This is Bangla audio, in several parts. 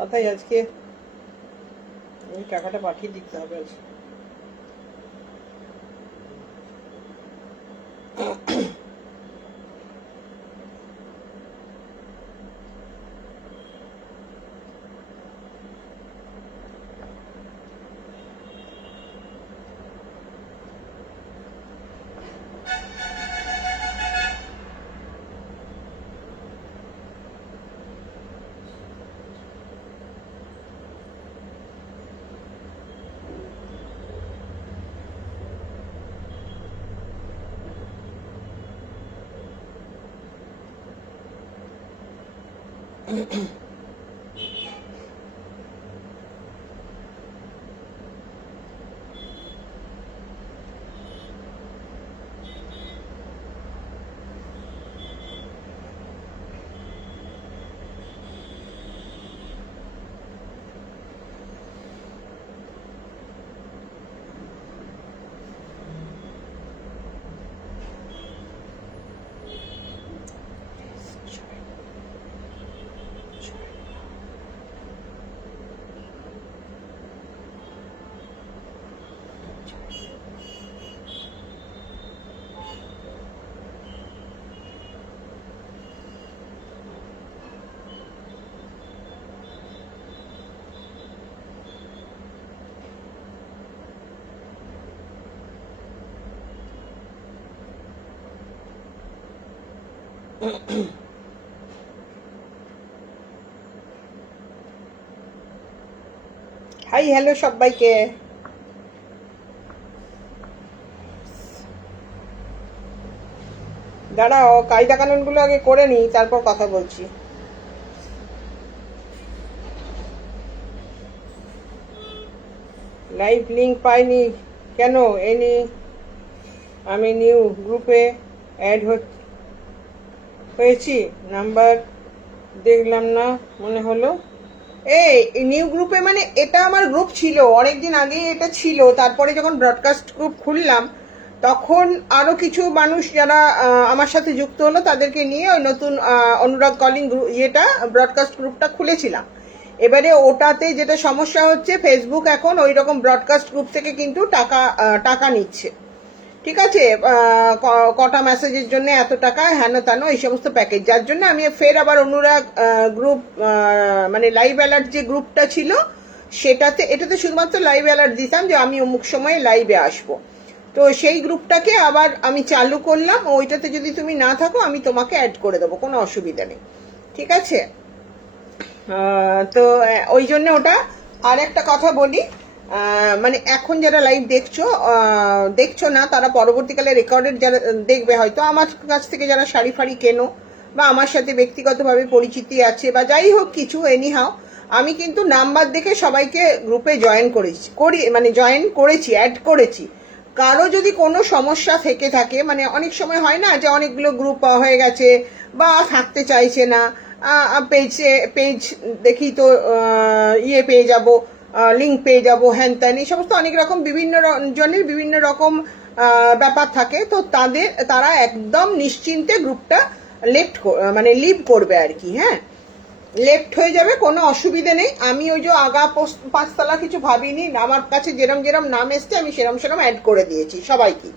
কথাই আজকে টাকাটা পাঠিয়ে দিতে হবে আজ। হাই হ্যালো সবাইকে। দাঁড়াও, কায়দা কানুন গুলো আগে করে নি, তারপর কথা বলছি। লাইভ লিংক পাইনি কেন? এনি আমি নিউ গ্রুপে অ্যাড হয়েছি, নাম্বার দেখলাম না মনে হলো। এই নিউ গ্রুপে মানে এটা আমার গ্রুপ ছিল অনেকদিন আগে, এটা ছিল। তারপরে যখন ব্রডকাস্ট গ্রুপ খুললাম তখন আরো কিছু মানুষ যারা আমার সাথে যুক্ত হলো তাদেরকে নিয়ে ওই নতুন অনুরাগ কলিং ইয়েটা ব্রডকাস্ট গ্রুপটা খুলেছিলাম। এবারে ওটাতে যেটা সমস্যা হচ্ছে, ফেসবুক এখন ওই রকম ব্রডকাস্ট গ্রুপ থেকে কিন্তু টাকা নিচ্ছে। ঠিক আছে, কটা মেসেজের জন্য এত টাকা, হেন তেন এই সমস্ত প্যাকেজ, যার জন্য আমি ফের আবার অনুরাগ গ্রুপ মানে লাইভ অ্যালার্ট যে গ্রুপটা ছিল সেটাতে, এটাতে শুধুমাত্র লাইভ অ্যালার্ট দিতাম যে আমি অমুক সময়ে লাইভে আসবো। তো সেই গ্রুপটাকে আবার আমি চালু করলাম। ওইটাতে যদি তুমি না থাকো আমি তোমাকে অ্যাড করে দেবো, কোনো অসুবিধা নেই। ঠিক আছে, তো ওই জন্য ওটা। আর একটা কথা বলি, মানে এখন যারা লাইভ দেখছো না, তারা পরবর্তীকালে রেকর্ডেড যারা দেখবে, হয়তো আমার কাছ থেকে যারা শাড়ি ফাড়ি কেনো বা আমার সাথে ব্যক্তিগতভাবে পরিচিতি আছে বা যাই হোক কিছু, এনিহাও আমি কিন্তু নাম্বার দেখে সবাইকে গ্রুপে জয়েন করেছি, অ্যাড করেছি। কারো যদি কোনো সমস্যা থেকে থাকে, মানে অনেক সময় হয় না যে অনেকগুলো গ্রুপ হয়ে গেছে বা থাকতে চাইছে না, পেজ দেখি তো ইয়ে পেয়ে যাব, লিঙ্ক পেয়ে যাব, হ্যান ত্যান এই সমস্ত অনেক রকম বিভিন্ন জনের বিভিন্ন রকম ব্যাপার থাকে। তো তারা একদম নিশ্চিন্তে গ্রুপটা লিভ করবে আর কি। হ্যাঁ, লেফট হয়ে যাবে, কোনো অসুবিধে নেই। আমি ওই যে আগা পাঁচতলা কিছু ভাবিনি, আমার কাছে যেরম নাম এসছে আমি সেরম অ্যাড করে দিয়েছি সবাইকে।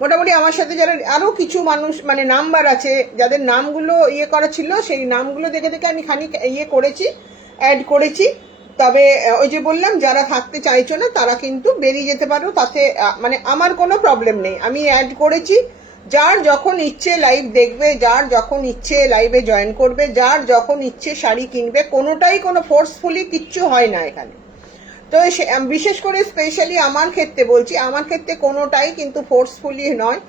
মোটামুটি আমার সাথে যারা আরো কিছু মানুষ মানে নাম্বার আছে, যাদের নামগুলো ইয়ে করা ছিল, সেই নামগুলো দেখে দেখে আমি খানিক ইয়ে করেছি, অ্যাড করেছি। তবে ওই যে বললাম, যারা থাকতে চাইছো না তারা কিন্তু বেরিয়ে যেতে পারো, তাতে মানে আমার কোনো প্রবলেম নেই। আমি অ্যাড করেছি, যার যখন ইচ্ছে লাইভ দেখবে, যার যখন ইচ্ছে লাইভে জয়েন করবে, যার যখন ইচ্ছে শাড়ি কিনবে, কোনোটাই কোনো ফোর্সফুলি কিচ্ছু হয় না এখানে। তো বিশেষ করে স্পেশালি আমার ক্ষেত্রে বলছি, আমার ক্ষেত্রে কোনোটাই কিন্তু ফোর্সফুলি নয়।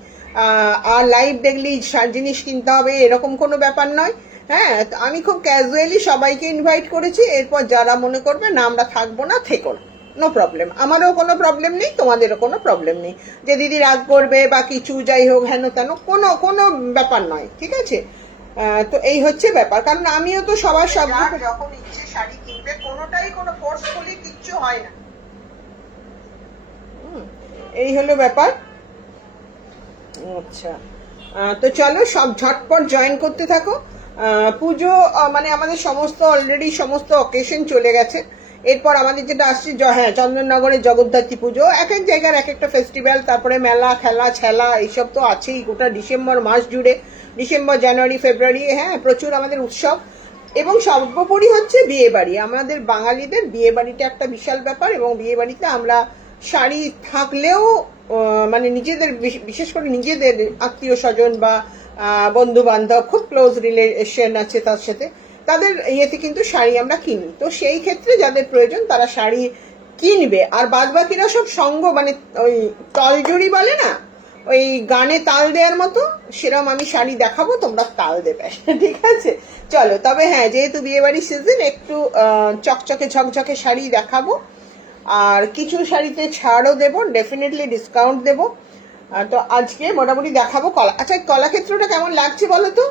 আর লাইভ দেখলেই জিনিস কিনতে হবে এরকম কোনো ব্যাপার নয়। হ্যাঁ, আমি খুব ক্যাজুয়ালি সবাইকে ইনভাইট করেছি। এরপর যারা মনে করবে না আমরা থাকবো না, থেকো না, নো প্রবলেম। আমারও কোনো প্রবলেম নেই, তোমাদেরও কোনো প্রবলেম নেই যে দিদি রাগ করবে বা কিছু, যাই হোক হেন তেন, কোনো ব্যাপার নয়। ঠিক আছে, তো এই হচ্ছে ব্যাপার। কারণ আমিও তো সবার সব যখন ইচ্ছে শাড়ি কিনবে, কোনোটাই কোনো ফোর্সফুলি কিচ্ছু হয় না। এই হলো ব্যাপার। আচ্ছা, তো চলো সব ঝটপট জয়েন করতে থাকো। পুজো মানে আমাদের সমস্ত অলরেডি সমস্ত অকেশন চলে গেছে। এরপর আমাদের যেটা আসছে হ্যাঁ, চন্দননগরের জগদ্ধাত্রী পুজো, এক এক জায়গার এক একটা ফেস্টিভ্যাল, তারপরে মেলা খেলা ছেলা এইসব তো আছেই গোটা ডিসেম্বর মাস জুড়ে। ডিসেম্বর, জানুয়ারি, ফেব্রুয়ারি, হ্যাঁ প্রচুর আমাদের উৎসব। এবং সর্বোপরি হচ্ছে বিয়ে বাড়ি। আমাদের বাঙালিদের বিয়ে বাড়িটা একটা বিশাল ব্যাপার, এবং বিয়ে বাড়িতে আমরা শাড়ি থাকলেও মানে নিজেদের, বিশেষ করে নিজেদের আত্মীয় স্বজন বা বন্ধু বান্ধব, খুব ক্লোজ রিলেশন আছে তার সাথে, তাদের ইয়েতে কিন্তু শাড়ি আমরা কিনি। তো সেই ক্ষেত্রে যাদের প্রয়োজন তারা শাড়ি কিনবে। আর বাদ বাকিরা সব সঙ্গ, মানে ওই তলজুড়ি বলে না, ওই গানে তাল দেওয়ার মতো, সেরকম আমি শাড়ি দেখাবো, তোমরা তাল দেবে। ঠিক আছে, চলো। তবে হ্যাঁ, যেহেতু বিয়ে বাড়ির সিজন, একটু চকচকে ঝকঝকে শাড়ি দেখাবো, আর কিছু শাড়িতে ছাড়ও দেবো, ডেফিনেটলি ডিসকাউন্ট দেবো। তো আজকে মোটামুটি দেখাবো কলা। আচ্ছা, কলাক্ষেত্রটা কেমন লাগছে বলো তো?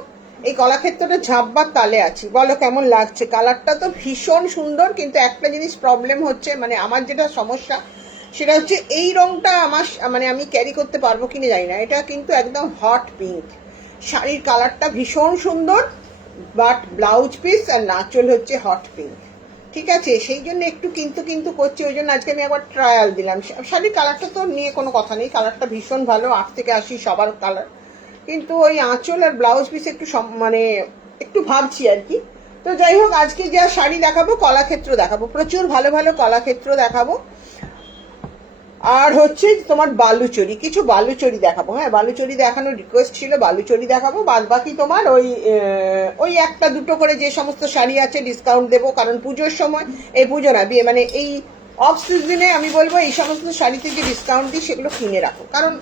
এই কলাক্ষেত্রটা ঝাপবার তালে আছি, বলো কেমন লাগছে? কালারটা তো ভীষণ সুন্দর, কিন্তু একটা জিনিস প্রবলেম হচ্ছে, মানে আমার যেটা সমস্যা সেটা হচ্ছে এই রংটা আমার, মানে আমি ক্যারি করতে পারবো কিনা জানি না। এটা কিন্তু একদম হট পিঙ্ক, শাড়ির কালারটা ভীষণ সুন্দর, বাট ব্লাউজ পিস আর নাচল হচ্ছে হট পিঙ্ক। ঠিক আছে, সেই জন্য একটু কিন্তু কিন্তু করছি, ওই জন্য আজকে আমি একবার ট্রায়াল দিলাম। শাড়ির কালারটা তো নিয়ে কোনো কথা নেই, কালারটা ভীষণ ভালো, 8 থেকে 80 সবার কালার, কিন্তু ওই আঁচল আর ব্লাউজ পিস একটু মানে একটু ভাবছি আর কি। তো যাই হোক, আজকে যা শাড়ি দেখাবো, কলাক্ষেত্র দেখাবো, প্রচুর ভালো ভালো কলাক্ষেত্র দেখাবো। আর হচ্ছে তোমার বালুচরি, কিছু বালুচরি দেখাবো। হ্যাঁ, বালুচরি দেখানোর রিকোয়েস্ট ছিল, বালুচরি দেখাবো। বাদ বাকি তোমার ওই একটা দুটো করে যে সমস্ত শাড়ি আছে ডিসকাউন্ট দেবো, কারণ পুজোর সময়, এই পুজো না, বিয়ে মানে এই অফ সিজনে আমি বলবো এই সমস্ত শাড়িতে যে ডিসকাউন্ট দিই সেগুলো কিনে রাখো, কারণ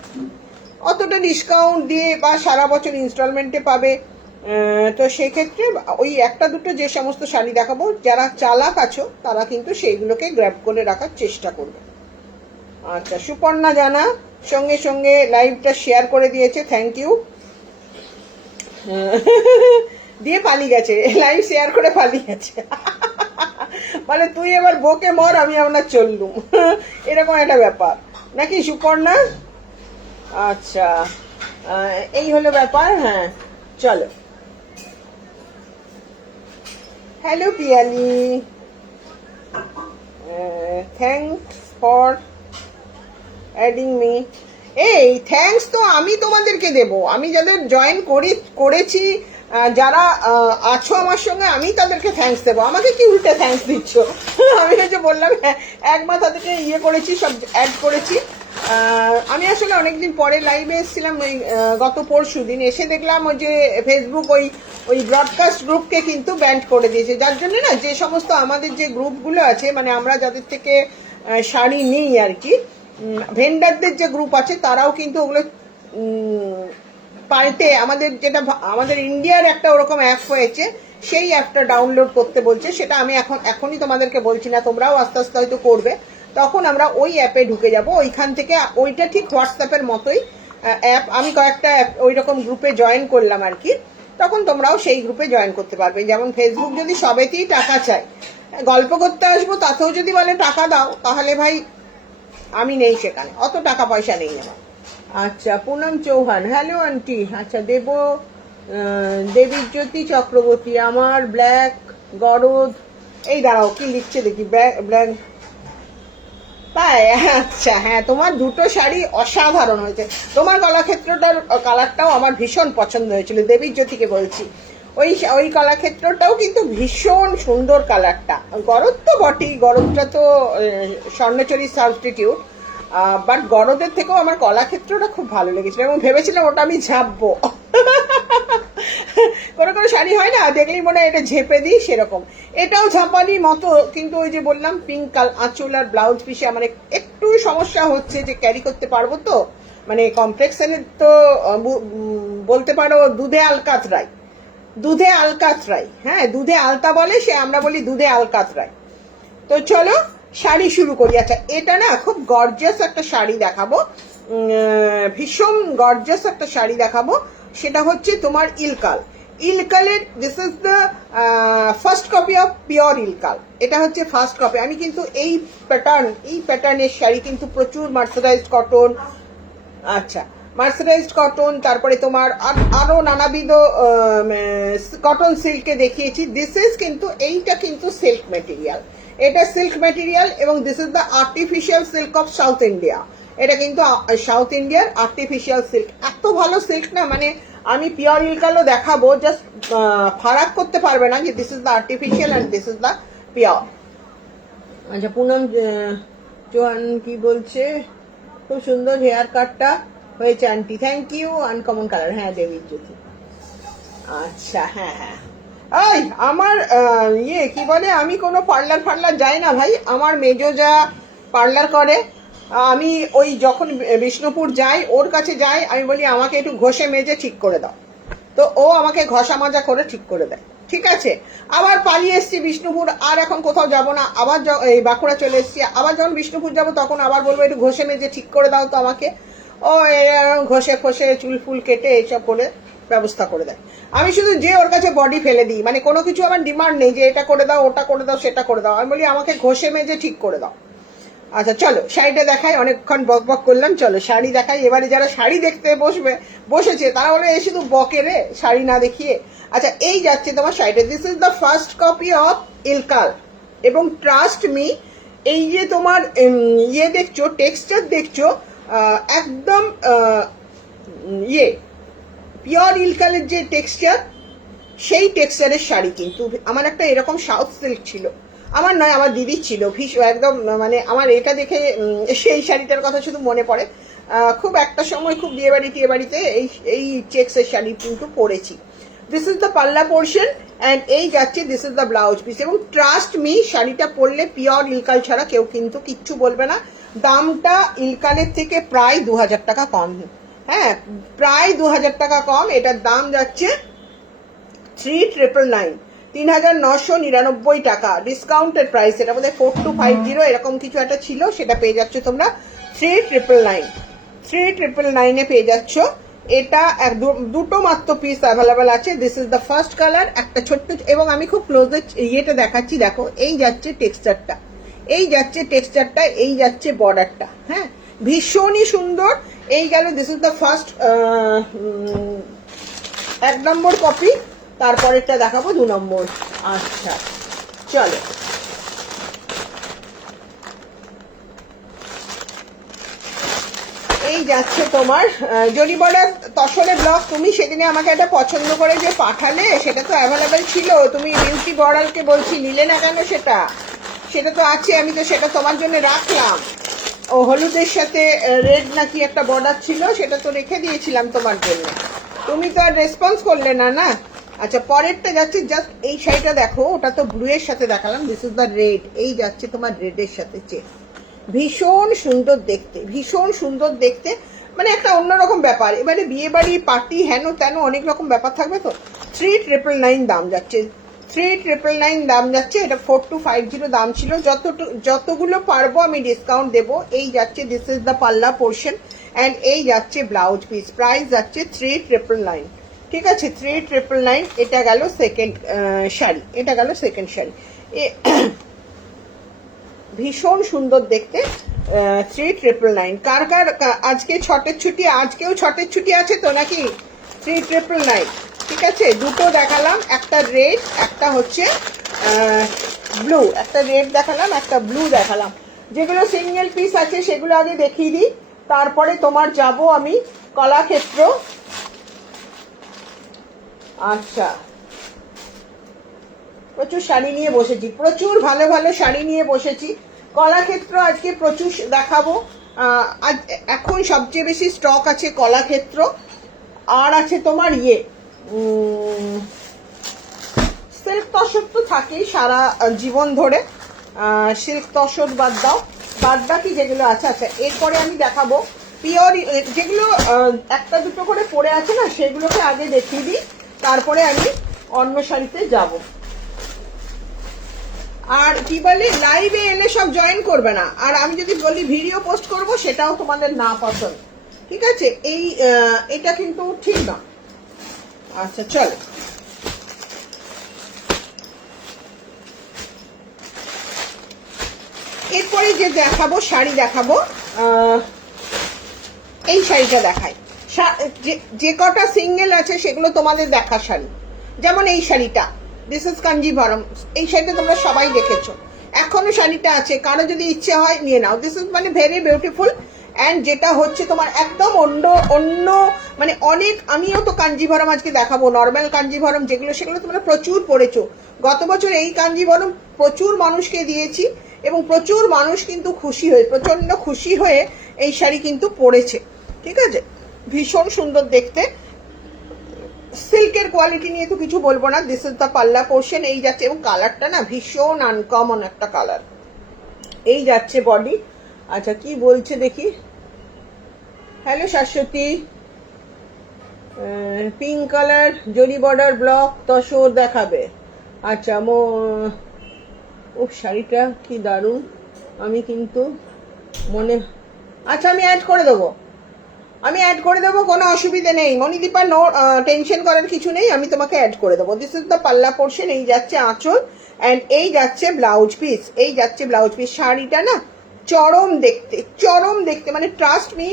অতটা ডিসকাউন্ট দিয়ে বা সারা বছর ইনস্টলমেন্টে পাবে। তো সেক্ষেত্রে ওই একটা দুটো যে সমস্ত শাড়ি দেখাবো, যারা চালাক আছো তারা কিন্তু সেইগুলোকে গ্র্যাব করে রাখার চেষ্টা করবে। আচ্ছা, সুপর্ণা জানা সঙ্গে সঙ্গে লাইভটা শেয়ার করে দিয়েছে, থ্যাংক ইউ। দিয়ে পালিয়ে গেছে, লাইভ শেয়ার করে পালিয়ে গেছে। মানে তুই এবার বকে মর, আমি আপনার চললুম, এরকম একটা ব্যাপার নাকি সুপর্ণা? আচ্ছা, এই হলো ব্যাপার। হ্যাঁ, চলো। Hello Piyali, thanks for adding me. এই থ্যাঙ্কস তো আমি তোমাদেরকে দেব, আমি যাদের জয়েন করেছি, যারা আছো আমার সঙ্গে, আমি তাদেরকে থ্যাঙ্কস দেবো। আমাকে কি উল্টে থ্যাঙ্কস দিচ্ছ? আমি যে বললাম এক মাথা থেকে ইয়ে করেছি, সব অ্যাড করেছি। আমি আসলে অনেকদিন পরে লাইভে এসেছিলাম, ওই গত পরশু দিন এসে দেখলাম ওই যে ফেসবুক ওই ব্রডকাস্ট গ্রুপকে কিন্তু ব্যান্ড করে দিয়েছে, যার জন্য না যে সমস্ত আমাদের যে গ্রুপগুলো আছে, মানে আমরা যাদের থেকে শাড়ি নিই আর কি, ভেন্ডারদের যে গ্রুপ আছে, তারাও কিন্তু ওগুলো পাল্টে আমাদের যেটা, আমাদের ইন্ডিয়ার একটা ওরকম অ্যাপ হয়েছে, সেই অ্যাপটা ডাউনলোড করতে বলছে। সেটা আমি এখনই তোমাদেরকে বলছি না, তোমরাও আস্তে আস্তে হয়তো করবে। তখন আমরা ওই অ্যাপে ঢুকে যাব, ওইখান থেকে, ওইটা ঠিক হোয়াটসঅ্যাপের মতোই অ্যাপ। আমি কয়েকটা অ্যাপ ওই রকম গ্রুপে জয়েন করলাম আর কি, তখন তোমরাও সেই গ্রুপে জয়েন করতে পারবে। যেমন ফেসবুক যদি সবেতেই টাকা চায়, গল্প করতে আসবো তাতেও যদি বলে টাকা দাও, তাহলে ভাই আমি নেই সেখানে, অত টাকা পয়সা নেই আমার। আচ্ছা, পুনম চৌহান, হ্যালো আন্টি। আচ্ছা, দেবীজ্যোতি চক্রবর্তী, আমার ব্ল্যাক গরদ, এই দাঁড়াও কি লিখছে দেখি, ব্ল্যাক, তাই? আচ্ছা, হ্যাঁ, তোমার দুটো শাড়ি অসাধারণ হয়েছে। তোমার কলাক্ষেত্রটার কালারটাও আমার ভীষণ পছন্দ হয়েছিল, দেবীজ্যোতিকে বলছি। ওই কলাক্ষেত্রটাও কিন্তু ভীষণ সুন্দর কালারটা। গরদ তো বটেই, গরদটা তো স্বর্ণচরী সাবস্টিটিউট, বাট গরদের থেকেও আমার কলাক্ষেত্রটা খুব ভালো লেগেছিল, এবং ভেবেছিলাম ওটা আমি ঝাঁপবো। কোনো কোনো শাড়ি হয় না, দেখলেই মনে হয় এটা ঝেপে দিই, সেরকম এটাও ঝাঁপানির মতো। কিন্তু ওই যে বললাম, পিঙ্ক আঁচল আর ব্লাউজ পিসে আমার একটু সমস্যা হচ্ছে, যে ক্যারি করতে পারবো তো, মানে কমপ্লেক্সনের তো বলতে পারো দুধে আলকাতরাই, দুধে আলকাতরাই, হ্যাঁ, দুধে আলতা বলে, সে আমরা বলি দুধে আলকাতরাই। তো চলো শাড়ি শুরু করি। আচ্ছা, এটা না খুব গর্জিয়াস একটা শাড়ি দেখাবো, ভীষণ গর্জিয়াস একটা শাড়ি দেখাবো। সেটা হচ্ছে তোমার ইলকালের, this is the first copy of pure Ilkal. এটা হচ্ছে ফার্স্ট কপি। আমি কিন্তু এই প্যাটার্নের শাড়ি কিন্তু প্রচুর মার্সারাইজড কটন, আচ্ছা, মার্সারাইজড কটন, তারপরে তোমার আরো নানাবিধ কটন সিল্কে দেখিয়েছি। দিস ইজ কিন্তু এইটা কিন্তু সিল্ক মেটেরিয়াল, এটা সিল্ক মেটেরিয়াল এবং this is the artificial silk of south India. এটা কিন্তু সাউথ ইন্ডিয়ার আর্টিফিশিয়াল সিল্ক, এত ভালো সিল্ক না, মানে আমি পিওর ইলকালও দেখাবো, জাস্ট ফারাক করতে পারবে না যে this is the artificial and this is the pure. আচ্ছা পুনম চৌহান কি বলছে, খুব সুন্দর হেয়ার কাটটা হয়েছে aunty, thank you, uncommon colour. হ্যাঁ দেবীর জ্যোতি, আচ্ছা হ্যাঁ হ্যাঁ। এই আমার কি বলে, আমি কোনো পার্লার যাই না ভাই, আমার মেজো যা পার্লার করে, আমি ওই যখন বিষ্ণুপুর যাই ওর কাছে যাই, আমি বলি আমাকে একটু ঘষে মেজে ঠিক করে দাও, তো ও আমাকে ঘষা মাজা করে ঠিক করে দেয়, ঠিক আছে। আবার পালিয়ে এসছি বিষ্ণুপুর, আর এখন কোথাও যাব না, আবার এই বাঁকুড়া চলে এসছি, আবার যখন বিষ্ণুপুর যাব তখন আবার বলবো একটু ঘষে মেজে ঠিক করে দাও তো আমাকে, ও ঘষে ফসে চুল ফুল কেটে এইসব করে ব্যবস্থা করে দেয়। আমি শুধু যে ওর কাছে বডি ফেলে দিই, মানে কোনো কিছু আমার ডিমান্ড নেই যে এটা করে দাও ওটা করে দাও সেটা করে দাও, আমি বলি আমাকে ঘষে মেজে ঠিক করে দাও। আচ্ছা চলো শাড়িটা দেখাই, অনেকক্ষণ বক বক করলাম, চলো শাড়ি দেখাই। এবারে যারা শাড়ি দেখতে বসেছে তারা বলে এ শুধু বকে রে শাড়ি না দেখিয়ে। আচ্ছা এই যাচ্ছে তোমার শাড়িটা, this is the first copy of Ilkal, এবং ট্রাস্ট মি, এই যে তোমার দেখছো টেক্সচার দেখছো, একদম পিওর ইলকালের যে টেক্সচার, সেই টেক্সচারের শাড়ি। কিন্তু আমার একটা এরকম সাউথ সিল্ক ছিল, আমার নয় আমার দিদির ছিল, একদম মানে আমার এটা দেখে সেই শাড়িটার কথা শুধু মনে পড়ে। খুব একটা সময় খুব বিয়ে বাড়িতে এই চেক্সের শাড়ি কিন্তু পরেছি। দিস ইজ দ্য পাল্লা পোর্শন অ্যান্ড এই যাচ্ছে this is the blouse piece, এবং ট্রাস্ট মি শাড়িটা পরলে পিওর ইলকাল ছাড়া কেউ কিন্তু কিচ্ছু বলবে না। দামটা ইলকালের থেকে প্রায় 2000 টাকা কম, হ্যাঁ প্রায় 2000 টাকা কম। এটার দাম যাচ্ছে 3999, 3999 টাকা ডিসকাউন্টেড প্রাইস। এটা বোধহয় 4250 এরকম কিছু একটা ছিল, সেটা পেয়ে যাচ্ছ তোমরা 3999 এ পেয়ে যাচ্ছ। এটা দুটো মাত্র পিস অ্যাভেলেবেল আছে। This is the first colour, একটা ছোট্ট, এবং আমি খুব ক্লোজে ইয়েটা দেখাচ্ছি, দেখো এই যাচ্ছে টেক্সচারটা, এই যাচ্ছে টেক্সচারটা, এই যাচ্ছে বর্ডারটা, হ্যাঁ ভীষণই সুন্দর। এই গেল this is the first 1 number copy, তারপরেরটা দেখাবো 2 নম্বর। আচ্ছা চলো এই যাচ্ছে তোমার জরি বর্ডার তসরে ব্লক। তুমি সেদিনে আমাকে একটা পছন্দ করে যে পাঠালে, সেটা তো অ্যাভেলেবেল ছিল, তুমি বিউটি বর্ডারকে বলছি নিলে না কেন? সেটা তো আছে, আমি তো সেটা তোমার জন্য রাখলাম। ও হলুদের সাথে রেড নাকি একটা বর্ডার ছিল, সেটা তো রেখে দিয়েছিলাম তোমার জন্য, তুমি তো আর রেসপন্স করলে না না। আচ্ছা পরেরটা যাচ্ছে, জাস্ট এই শাড়িটা দেখো, ওটা তো ব্লু এর সাথে দেখালাম, দিস ইজ দ্য রেড, এই যাচ্ছে তোমার রেডের সাথে চেক, ভীষণ সুন্দর দেখতে, ভীষণ সুন্দর দেখতে, মানে একটা অন্যরকম ব্যাপার। এবারে বিয়ে বাড়ি পার্টি হেন তেন অনেক রকম ব্যাপার থাকবে তো। 3999 দাম যাচ্ছে, 3999 দাম যাচ্ছে। এটা 4250 দাম ছিল, যতগুলো পারবো আমি ডিসকাউন্ট দেবো। এই যাচ্ছে দিস ইজ দ্য পাল্লা পোর্শন অ্যান্ড এই যাচ্ছে ব্লাউজ পিস, প্রাইস যাচ্ছে 3999, ঠিক আছে 3999। এটা গেল সেকেন্ড শাড়ি, এটা গেল সেকেন্ড শাড়ি, ভীষণ সুন্দর দেখতে, 3999। কার কার আজকে ছটের ছুটি, আজকেও ছটের ছুটি আছে তো নাকি? 3999, ঠিক আছে। দুটো দেখালাম, একটা রেড, একটা হচ্ছে ব্লু, একটা রেড দেখালাম, একটা ব্লু দেখালাম। যেগুলো সিঙ্গেল পিস আছে সেগুলো আগে দেখিয়ে দিই, তারপরে তোমার যাব আমি কলাক্ষেত্র। আচ্ছা প্রচুর শাড়ি নিয়ে বসেছি, প্রচুর ভালো ভালো শাড়ি নিয়ে বসেছি। কলাক্ষেত্র আজকে প্রচুর দেখাবো। আজ এখন সবচেয়ে বেশি স্টক আছে কলাক্ষেত্র, আর আছে তোমার সিল্ক তসর তো থাকেই সারা জীবন ধরে, সিল্ক তসর বাদ দাও, বাদ বাকি যেগুলো আছে। আচ্ছা এরপরে আমি দেখাবো পিওর, যেগুলো একটা দুটো করে পরে আছে না, সেগুলোকে আগে দেখিয়ে দিই, তারপরে আমি অন্য শাড়িতে যাব। আর কি বলি, লাইভে এলে সব জয়েন করবে না, আর আমি যদি বলি ভিডিও পোস্ট করব সেটাও তোমাদের না পছন্দ, ঠিক আছে। এটা কিন্তু ঠিক না। আচ্ছা চলো এরপরে যে দেখাবো শাড়ি দেখাবো, এই শাড়িটা দেখাই। যে কটা সিঙ্গেল আছে সেগুলো তোমাদের দেখা শাড়ি। যেমন এই শাড়িটা, দিস ইজ কাঞ্জিভরম। এই শাড়িটা তোমরা সবাই দেখেছো, এখনো শাড়িটা আছে, কারো যদি ইচ্ছে হয় নিয়ে নাও। দিস ইজ মানে ভেরি বিউটিফুল। অ্যান্ড যেটা হচ্ছে তোমার একদম অন্য অন্য মানে অনেক, আমিও তো কাঞ্জিভরম আজকে দেখাবো, নর্মাল কাঞ্জিভরম যেগুলো সেগুলো তোমরা প্রচুর পড়েছো। গত বছর এই কাঞ্জিভরম প্রচুর মানুষকে দিয়েছি এবং প্রচুর মানুষ কিন্তু খুশি হয়ে, প্রচন্ড খুশি হয়ে এই শাড়ি কিন্তু পরেছে। ঠিক আছে, ভীষণ সুন্দর দেখতে। সিল্কের কোয়ালিটি নিয়ে তো কিছু বলবো না। দিস ইজ দ্য পাল্লা পোর্শন। এই যাচ্ছে, এবং কালারটা না ভীষণ আনকমন একটা কালার। এই যাচ্ছে বডি। আচ্ছা কি বলছে দেখি। হ্যালো শাশ্বতী, পিঙ্ক কালার জরি বর্ডার ব্লক তসর দেখাবে। আচ্ছা ও শাড়িটা কি দারুণ। আমি কিন্তু মনে, আচ্ছা আমি অ্যাড করে দেবো, কোনো অসুবিধে নেই মণিদীপা, নো টেনশন করার কিছু নেই, আমি তোমাকে অ্যাড করে দেবো। দিস ইজ দ্য পাল্লা পোর্শন। এই যাচ্ছে আঁচল অ্যান্ড এই যাচ্ছে ব্লাউজ পিস। এই যাচ্ছে ব্লাউজ পিস। শাড়িটা না চরম দেখতে, মানে ট্রাস্ট মি,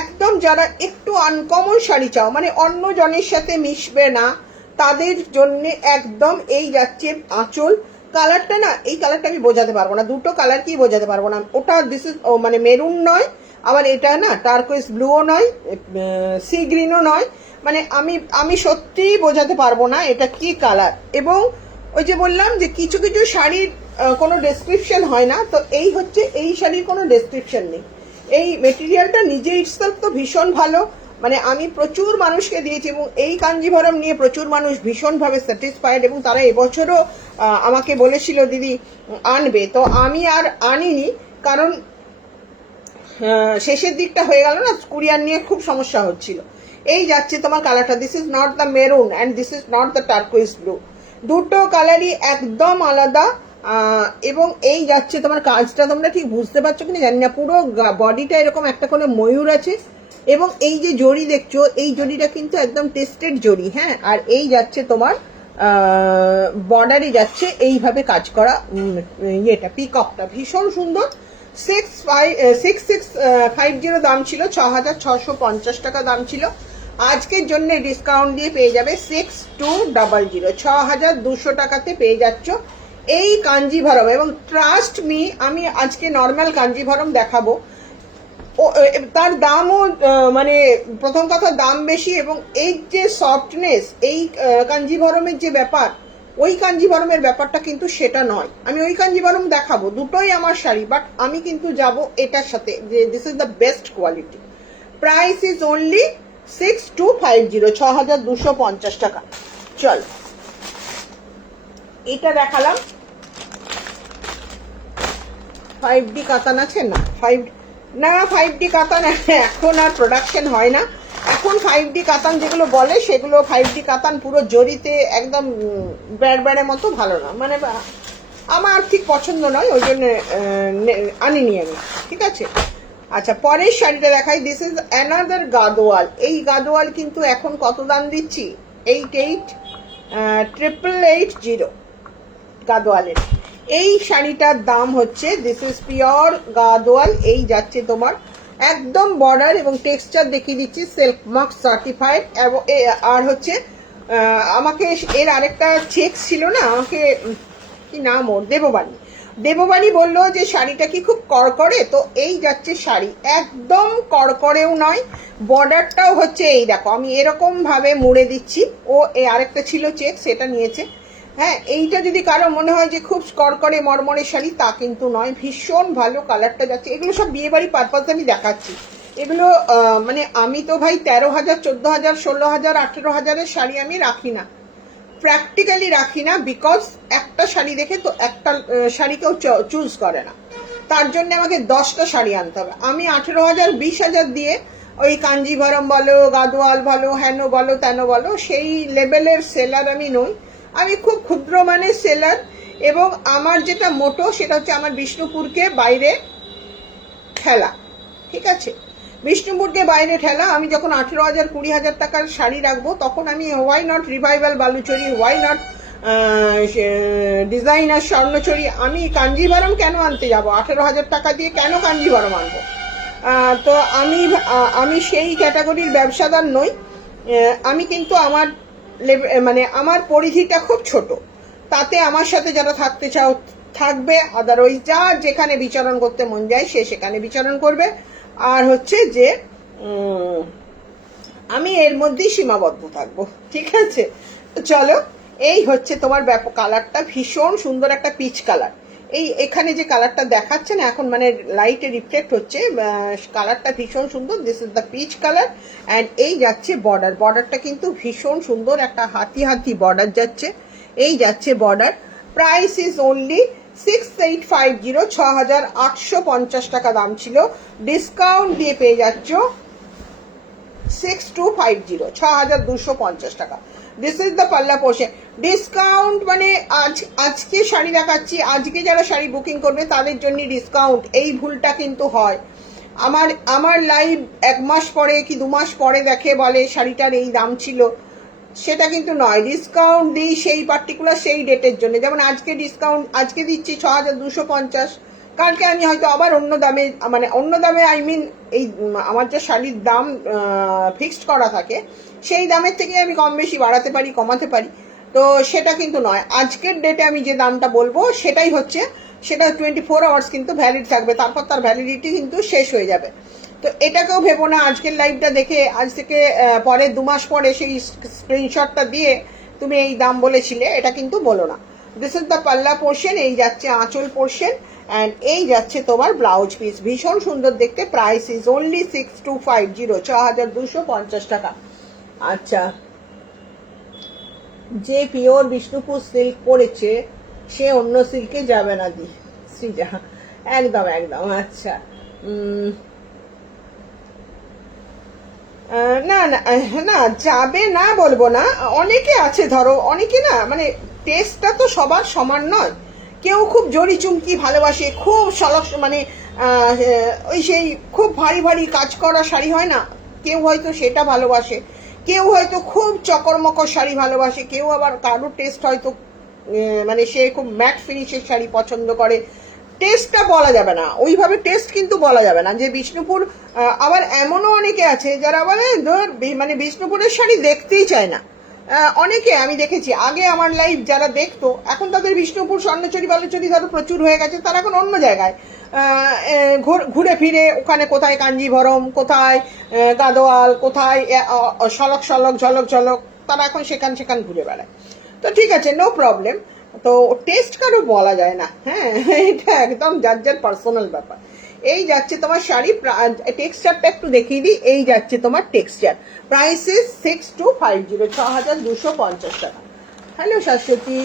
একদম যারা একটু আনকমন শাড়ি চাও, মানে অন্য জনের সাথে মিশবে না, তাদের জন্য একদম। এই যাচ্ছে আঁচল। কালারটা না, এই কালারটা আমি বোঝাতে পারবো না, দুটো কালার কি বোঝাতে পারবো না। ওটা দিস ইজ মানে মেরুন নয়, আবার এটা না টার্কোয়েস ব্লুও নয়, সি গ্রিনও নয়, মানে আমি সত্যিই বোঝাতে পারবো না এটা কি কালার। এবং ওই যে বললাম যে কিছু কিছু শাড়ির কোনো ডেসক্রিপশন হয় না, তো এই হচ্ছে এই শাড়ির কোনো ডেসক্রিপশন নেই। এই মেটেরিয়ালটা নিজে ইটসেলফ তো ভীষণ ভালো, মানে আমি প্রচুর মানুষকে দিয়েছি এবং এই কাঞ্জিভরম নিয়ে প্রচুর মানুষ ভীষণভাবে স্যাটিসফাইড, এবং তারা এবছরও আমাকে বলেছিল দিদি আনবে, তো আমি আর আনিনি, কারণ শেষের দিকটা হয়ে গেল না, কুরিয়ার নিয়ে খুব সমস্যা হচ্ছিল। এই যাচ্ছে তোমার কালারটা, this is not the maroon and this is not the turquoise blue, দুটো কালারই একদম আলাদা। এবং এই যাচ্ছে তোমার কাজটা, তোমরা ঠিক বুঝতে পারছো কিনা জানি না, পুরো বডিটা এরকম একটা করে ময়ূর আছে, এবং এই যে জড়ি দেখছো এই জড়িটা কিন্তু একদম টেস্টেড জড়ি। হ্যাঁ, আর এই যাচ্ছে তোমার বর্ডারে যাচ্ছে এইভাবে কাজ করা ইয়েটা, পিককটা ভীষণ সুন্দর। 6650 দাম ছিল, 6650 টাকা দাম ছিল। আজকের জন্য ডিসকাউন্ট দিয়ে পেয়ে যাবে 6200, 6200 টাকাতে পেয়ে যাচ্ছ এই কাঞ্জিভরম। এবং ট্রাস্ট মি, আমি আজকে নর্মাল কাঞ্জিভরম দেখাবো, তার দামও মানে প্রথম কথা দাম বেশি, এবং এই যে সফটনেস, এই কাঞ্জিভরমের যে ব্যাপার, ওই কাঞ্জিভরমের ব্যাপারটা কিন্তু সেটা নয়। আমি ওই কাঞ্জিভরম দেখাবো, দুটোই আমার শাড়ি, বাট আমি কিন্তু যাব এটার সাথে যে this is the best quality. Price is only 6250, 6250 টাকা। চল এটা দেখালাম। 5D কাতান আছে না? 5D কাতান এখন আর প্রোডাকশন হয় না। এখন 5D কাতান যেগুলো বলে সেগুলো 5D কাতান পুরো জরিতে একদম ব্যাড় মতো ভালো না, মানে আমার ঠিক পছন্দ নয়, ওই জন্য আনিনি আমি। ঠিক আছে, আচ্ছা পরের শাড়িটা দেখাই। This is another Gadwal. এই গাদোয়াল কিন্তু এখন কত দাম দিচ্ছি? 8880 গাদোয়ালের। এই শাড়িটার দাম হচ্ছে, দিস ইজ পিওর গাদোয়াল। এই যাচ্ছে তোমার একদম বর্ডার এবং টেক্সচার দেখিয়ে দিচ্ছি, সিল্ক মার্ক সার্টিফাইড। এবং আর হচ্ছে আমাকে এর আরেকটা চেক্স ছিল না, আমাকে কি নাম ওর, দেববাণী বললো যে শাড়িটা কি খুব কড়কড়ে, তো এই যাচ্ছে শাড়ি, একদম কড়কড়েও নয়, বর্ডারটাও হচ্ছে এই দেখো আমি এরকম ভাবে মুড়ে দিচ্ছি। ও এই আরেকটা ছিল চেক, সেটা নিয়েছে। হ্যাঁ, এইটা যদি কারো মনে হয় যে খুব কড়কড়ে মরমরে শাড়ি, তা কিন্তু নয়, ভীষণ ভালো কালারটা যাচ্ছে। এগুলো সব বিয়ে বাড়ি পারপাস আমি দেখাচ্ছি। এগুলো মানে আমি তো ভাই 13,000, 14,000, 16,000, 18,000 শাড়ি আমি রাখি না, প্র্যাকটিক্যালি রাখি না, বিকজ একটা শাড়ি দেখে তো একটা শাড়ি কেউ চুজ করে না, তার জন্য আমাকে 10টা শাড়ি আনতে হবে। আমি 18,000, 20,000 দিয়ে ওই কাঞ্জিভরম বলো, গাদোয়াল বলো, হেন বলো, তেন বলো, সেই লেভেলের সেলার আমি নই। আমি খুব ক্ষুদ্র মানের সেলার, এবং আমার যেটা মোটো সেটা হচ্ছে আমার বিষ্ণুপুরকে বাইরে ঠেলা। ঠিক আছে, বিষ্ণুপুরকে বাইরে ঠেলা। আমি যখন 18,000, 20,000 টাকার শাড়ি রাখবো, তখন আমি why not revival Baluchari, why not designer Swarnachari, আমি কাঞ্জিভরম কেন আনতে যাব? 18,000 টাকা দিয়ে কেন কাঞ্জিভরম আনবো? তো আমি সেই ক্যাটাগরির ব্যবসাদার নই। আমি কিন্তু আমার মানে আমার পরিধিটা খুব ছোট, তাতে আমার সাথে যারা থাকতে চাও থাকবে, আদারওয়াইজ যার যেখানে বিচরণ করতে মন যায় সে সেখানে বিচরণ করবে। আর হচ্ছে যে আমি এর মধ্যেই সীমাবদ্ধ থাকবো, ঠিক আছে? চলো, এই হচ্ছে তোমার ব্যাপক কালারটা, ভীষণ সুন্দর একটা পিচ কালার। এই এখানে যে কালারটা দেখাচ্ছে না এখন, মানে লাইটে রিফ্লেক্ট হচ্ছে, কালারটা ভীষণ সুন্দর। This is the peach colour. And এই যাচ্ছে বর্ডারটা কিন্তু ভীষণ সুন্দর, একটা হাতি হাতি বর্ডার যাচ্ছে। এই যাচ্ছে বর্ডার। প্রাইস ইজ অনলি 6850, 6850 টাকা দাম ছিল, ডিসকাউন্ট দিয়ে পেয়ে যাচ্ছ 6250, 6250 টাকা। দিস ইজ দ্য পাল্লা পোর্শন। ডিসকাউন্ট মানে আজকে শাড়ি দেখাচ্ছি, আজকে যারা শাড়ি বুকিং করবে তাদের জন্য ডিসকাউন্ট। এই ভুলটা কিন্তু হয়, আমার লাইভ 1 মাস পরে কি 2 মাস পরে দেখে বলে শাড়িটার এই দাম ছিল, সেটা কিন্তু নয়। ডিসকাউন্ট দিই সেই পার্টিকুলার সেই ডেটের জন্য। যেমন আজকে ডিসকাউন্ট আজকে দিচ্ছি 6250, কালকে আমি হয়তো আবার অন্য দামে, মানে অন্য দামে আই মিন এই আমার যে শাড়ির দাম ফিক্সড করা থাকে সেই দামের থেকে আমি কম বেশি বাড়াতে পারি কমাতে পারি। তো সেটা কিন্তু নয়, আজকের ডেটে আমি যে দামটা বলবো সেটাই হচ্ছে, সেটা 24 আওয়ার্স কিন্তু ভ্যালিড থাকবে, তারপর তার ভ্যালিডিটি কিন্তু শেষ হয়ে যাবে। তো এটাকেও ভেবো না আজকের লাইভটা দেখে আজ থেকে পরে 2 মাস পরে সেই স্ক্রিনশটটা দিয়ে তুমি এই দাম বলেছিলে, এটা কিন্তু বলো না। দিস ইজ দ্য পাল্লা পোর্শন, এই যাচ্ছে আঁচল পোর্শন, অ্যান্ড এই যাচ্ছে তোমার ব্লাউজ পিস, ভীষণ সুন্দর দেখতে। প্রাইস ইজ অনলি 6250, 6250 টাকা। আচ্ছা, যে পিওর বিষ্ণুপুর সিল্ক পরেছে সে অন্য সিল্কে যাবে না দি শ্রীজা, একদম একদম। আচ্ছা, না না না যাবে না বলবো না, অনেকে আছে ধরো, অনেকে না মানে টেস্টটা তো সবার সমান নয়। কেউ খুব জড়ি চুমকি ভালোবাসে, খুব সলক মানে ওই সেই খুব ভারী ভারী কাজ করা শাড়ি হয় না, কেউ হয়তো সেটা ভালোবাসে, কেউ হয়তো খুব চকরমকর শাড়ি ভালোবাসে, কেউ আবার কারোর টেস্ট হয়তো মানে সে খুব ম্যাট ফিনিশের শাড়ি পছন্দ করে। টেস্টটা বলা যাবে না, ওইভাবে টেস্ট কিন্তু বলা যাবে না যে বিষ্ণুপুর। আবার এমনও অনেকে আছে যারা বলে মানে বিষ্ণুপুরের শাড়ি দেখতেই চায় না। অনেকে আমি দেখেছি আগে আমার লাইভ যারা দেখতো, এখন তাদের বিষ্ণুপুর স্বর্ণচুরি বালুচুরি ধরো প্রচুর হয়ে গেছে, তারা এখন অন্য জায়গায় ঘুরে ফিরে, ওখানে কোথায় কাঞ্জিভরম, কোথায় গাদোয়াল, কোথায় সলক সলক ঝলক ঝলক, তারা এখন সেখান ঘুরে বেড়ায়। তো ঠিক আছে, নো প্রবলেম। তো টেস্ট কারো বলা যায় না, হ্যাঁ, এটা একদম যার যার পার্সোনাল ব্যাপার। এই যাচ্ছে তোমার শাড়ি, টেক্সচারটা একটু দেখিয়ে দিই। এই যাচ্ছে তোমার টেক্সচার, প্রাইস ইজ 6250, 6250 টাকা। হ্যালো শাশ্বতী,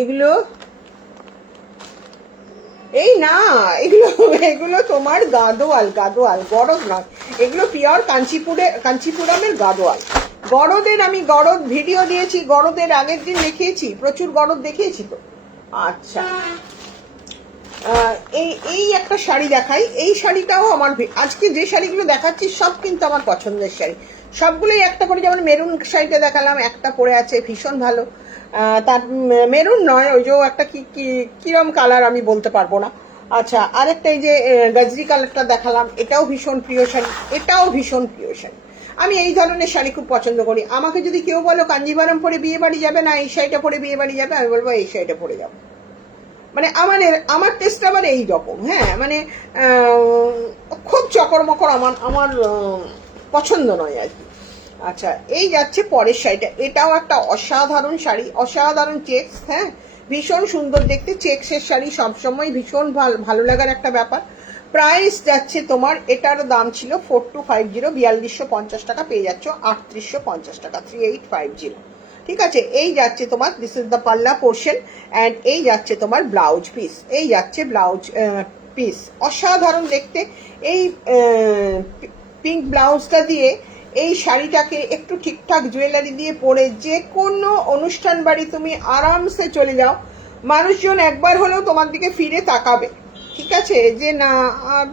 এগুলো এই না, এগুলো তোমার গাদোয়াল, গরদ নয়, এগুলো পিওর কাঞ্চিপুরামের গাদোয়াল। গরদের আমি গরদ ভিডিও দিয়েছি, গরদের আগের দিন দেখিয়েছি, প্রচুর গরদ দেখিয়েছি তো। আচ্ছা, এই একটা শাড়ি দেখাই। এই শাড়িটাও আমার, আজকে যে শাড়িগুলো দেখাচ্ছি সব কিন্তু আমার পছন্দের শাড়ি, সবগুলোই একটা করে। যেমন মেরুন শাড়িটা দেখালাম, একটা পরে আছে ভীষণ ভালো, তার মেরুন নয়, ওই যে একটা কিরম কালার আমি বলতে পারবো না। আচ্ছা, আরেকটা এই যে গাজরি কালারটা দেখালাম, এটাও ভীষণ প্রিয় শাড়ি, এটাও ভীষণ প্রিয় শাড়ি। আমি এই ধরনের শাড়ি খুব পছন্দ করি। আমাকে যদি কেউ বলো কাঞ্জিভারম পরে বিয়ে বাড়ি যাবে না এই শাড়িটা পরে বিয়ে বাড়ি যাবে, আমি বলবো এই শাড়িটা পরে যাবো। মানে আমার টেস্ট আবার এই রকম, হ্যাঁ, মানে খুব চকর মকর আমার পছন্দ নয় আর কি। আচ্ছা, এই যাচ্ছে পরের শাড়িটা, এটাও একটা অসাধারণ শাড়ি, অসাধারণ চেক্স, হ্যাঁ, ভীষণ সুন্দর দেখতে। চেক্সের শাড়ি সবসময় ভীষণ ভালো লাগার একটা ব্যাপার। প্রাইস যাচ্ছে তোমার, এটার দাম ছিল 4250, 4250 টাকা, পেয়ে যাচ্ছ 3850 টাকা, 3850। ঠিক আছে, এই যাচ্ছে তোমার, দিস ইজ দ্য পাল্লা পোর্শন, অ্যান্ড এই যাচ্ছে তোমার ব্লাউজ পিস, এই যাচ্ছে ব্লাউজ পিস, অসাধারণ দেখতে। এই পিঙ্ক ব্লাউজটা দিয়ে এই শাড়িটাকে একটু ঠিকঠাক জুয়েলারি দিয়ে পরে যে কোনো অনুষ্ঠান বাড়ি তুমি আরামসে চলে যাও, মানুষজন একবার হলেও তোমার দিকে ফিরে তাকাবে, ঠিক আছে, যে না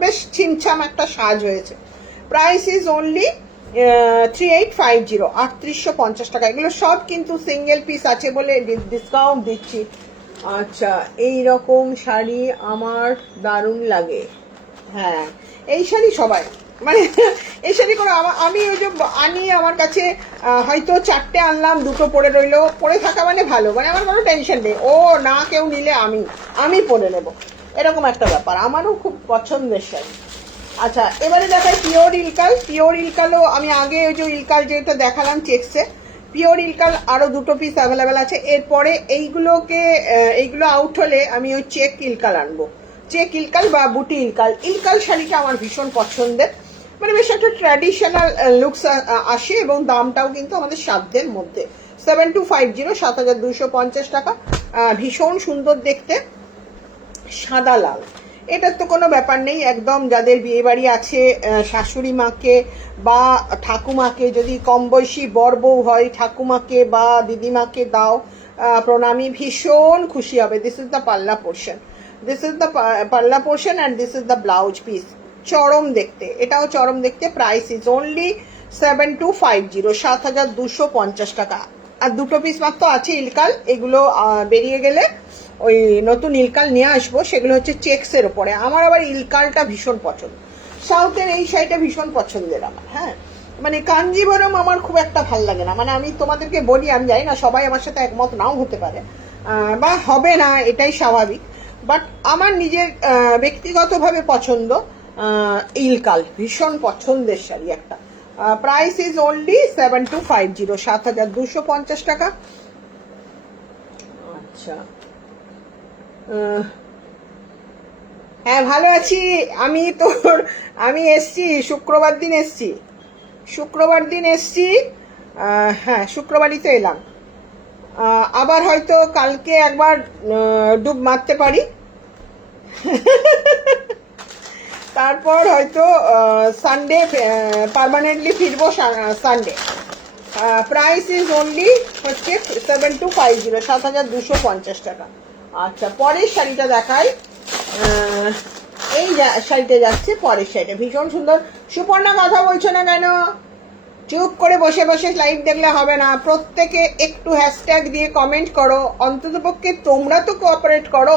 বেশ ছিমছাম একটা সাজ হয়েছে। প্রাইস ইজ অনলি 3850, 3850 টাকা। এগুলো সব কিন্তু সিঙ্গেল পিস আছে বলে ডিসকাউন্ট দিচ্ছি। আচ্ছা, এই রকম শাড়ি আমার দারুণ লাগে, হ্যাঁ, এই শাড়ি সবাই মানে এই শাড়ি করে আমি ওই যে আনি আমার কাছে হয়তো 4টে আনলাম, 2টো পরে রইলো, পরে থাকা মানে ভালো, মানে আমার কোনো টেনশন নেই, ও না কেউ নিলে আমি পরে নেব, এরকম একটা ব্যাপার। আমারও খুব পছন্দের শাড়ি। আচ্ছা, এবারে দেখাই পিওর ইলকাল। পিওর ইলকালও আমি আগে ওই যে ইলকাল যেটা দেখালাম চেক্সে, পিওর ইলকাল আরো 2টো পিস অ্যাভেলেবেল আছে। এরপরে এইগুলো আউট হলে আমি ওই চেক ইলকাল আনবো, চেক ইলকাল বা বুটি ইলকাল। ইলকাল শাড়িটা আমার ভীষণ পছন্দের, মানে বেশ একটা ট্র্যাডিশনাল লুকস আসে এবং দামটাও কিন্তু আমাদের সাধ্যের মধ্যে। 7250, 7250 টাকা। ভীষণ সুন্দর দেখতে, সাদা লাল, এটার তো কোনো ব্যাপার নেই। একদম যাদের বিয়ে বাড়ি আছে, শাশুড়ি মাকে বা ঠাকুমাকে, যদি কম বয়সী বর বউ হয়, ঠাকুমাকে বা দিদিমাকে দাও প্রণামী, ভীষণ খুশি হবে। দিস ইজ দ্য পাল্লা পোর্শন, দিস ইজ দ্য পাল্লা portion and this is the blouse piece. চরম দেখতে, এটাও চরম দেখতে। প্রাইস ইজ অনলি 7250, 7250 টাকা। আর 2টো পিস মাত্র আছে ইলকাল, এগুলো বেরিয়ে গেলে ওই নতুন ইলকাল নিয়ে আসবো, সেগুলো হচ্ছে চেক্সের ওপরে। আমার আবার ইলকালটা ভীষণ পছন্দ, সাউথের এই শাড়িটা ভীষণ পছন্দের আমার। হ্যাঁ, মানে কাঞ্জিভরম আমার খুব একটা ভাল লাগে না, মানে আমি তোমাদেরকে বলি, আমি জানি না সবাই আমার সাথে একমত নাও হতে পারে বা হবে না, এটাই স্বাভাবিক, বাট আমার নিজের ব্যক্তিগতভাবে পছন্দ ইলকাল, ভীষণ পছন্দের শাড়ি একটা। প্রাইস ইজ অনলি 7250, 7250 টাকা। আচ্ছা, হ্যাঁ ভালো আছি আমি এসছি শুক্রবার দিন এসছি। হ্যাঁ, শুক্রবারই তো এলাম। আবার হয়তো কালকে একবার ডুব মারতে পারি, তারপর হয়তো সানডে পার্মানেন্টলি ফিরবো সানডে। প্রাইস ইজ অনলি হচ্ছে 7250, 7250 টাকা। আচ্ছা, পরের শাড়িটা দেখাই। এই শাড়িটা যাচ্ছে, পরের শাড়িটা ভীষণ সুন্দর। সুপর্ণা কথা বলছো না কেন? চুপ করে বসে বসে লাইভ দেখলে হবে না, প্রত্যেকে একটু হ্যাশট্যাগ দিয়ে কমেন্ট করো, অন্ততপক্ষে তোমরা তো কোঅপারেট করো।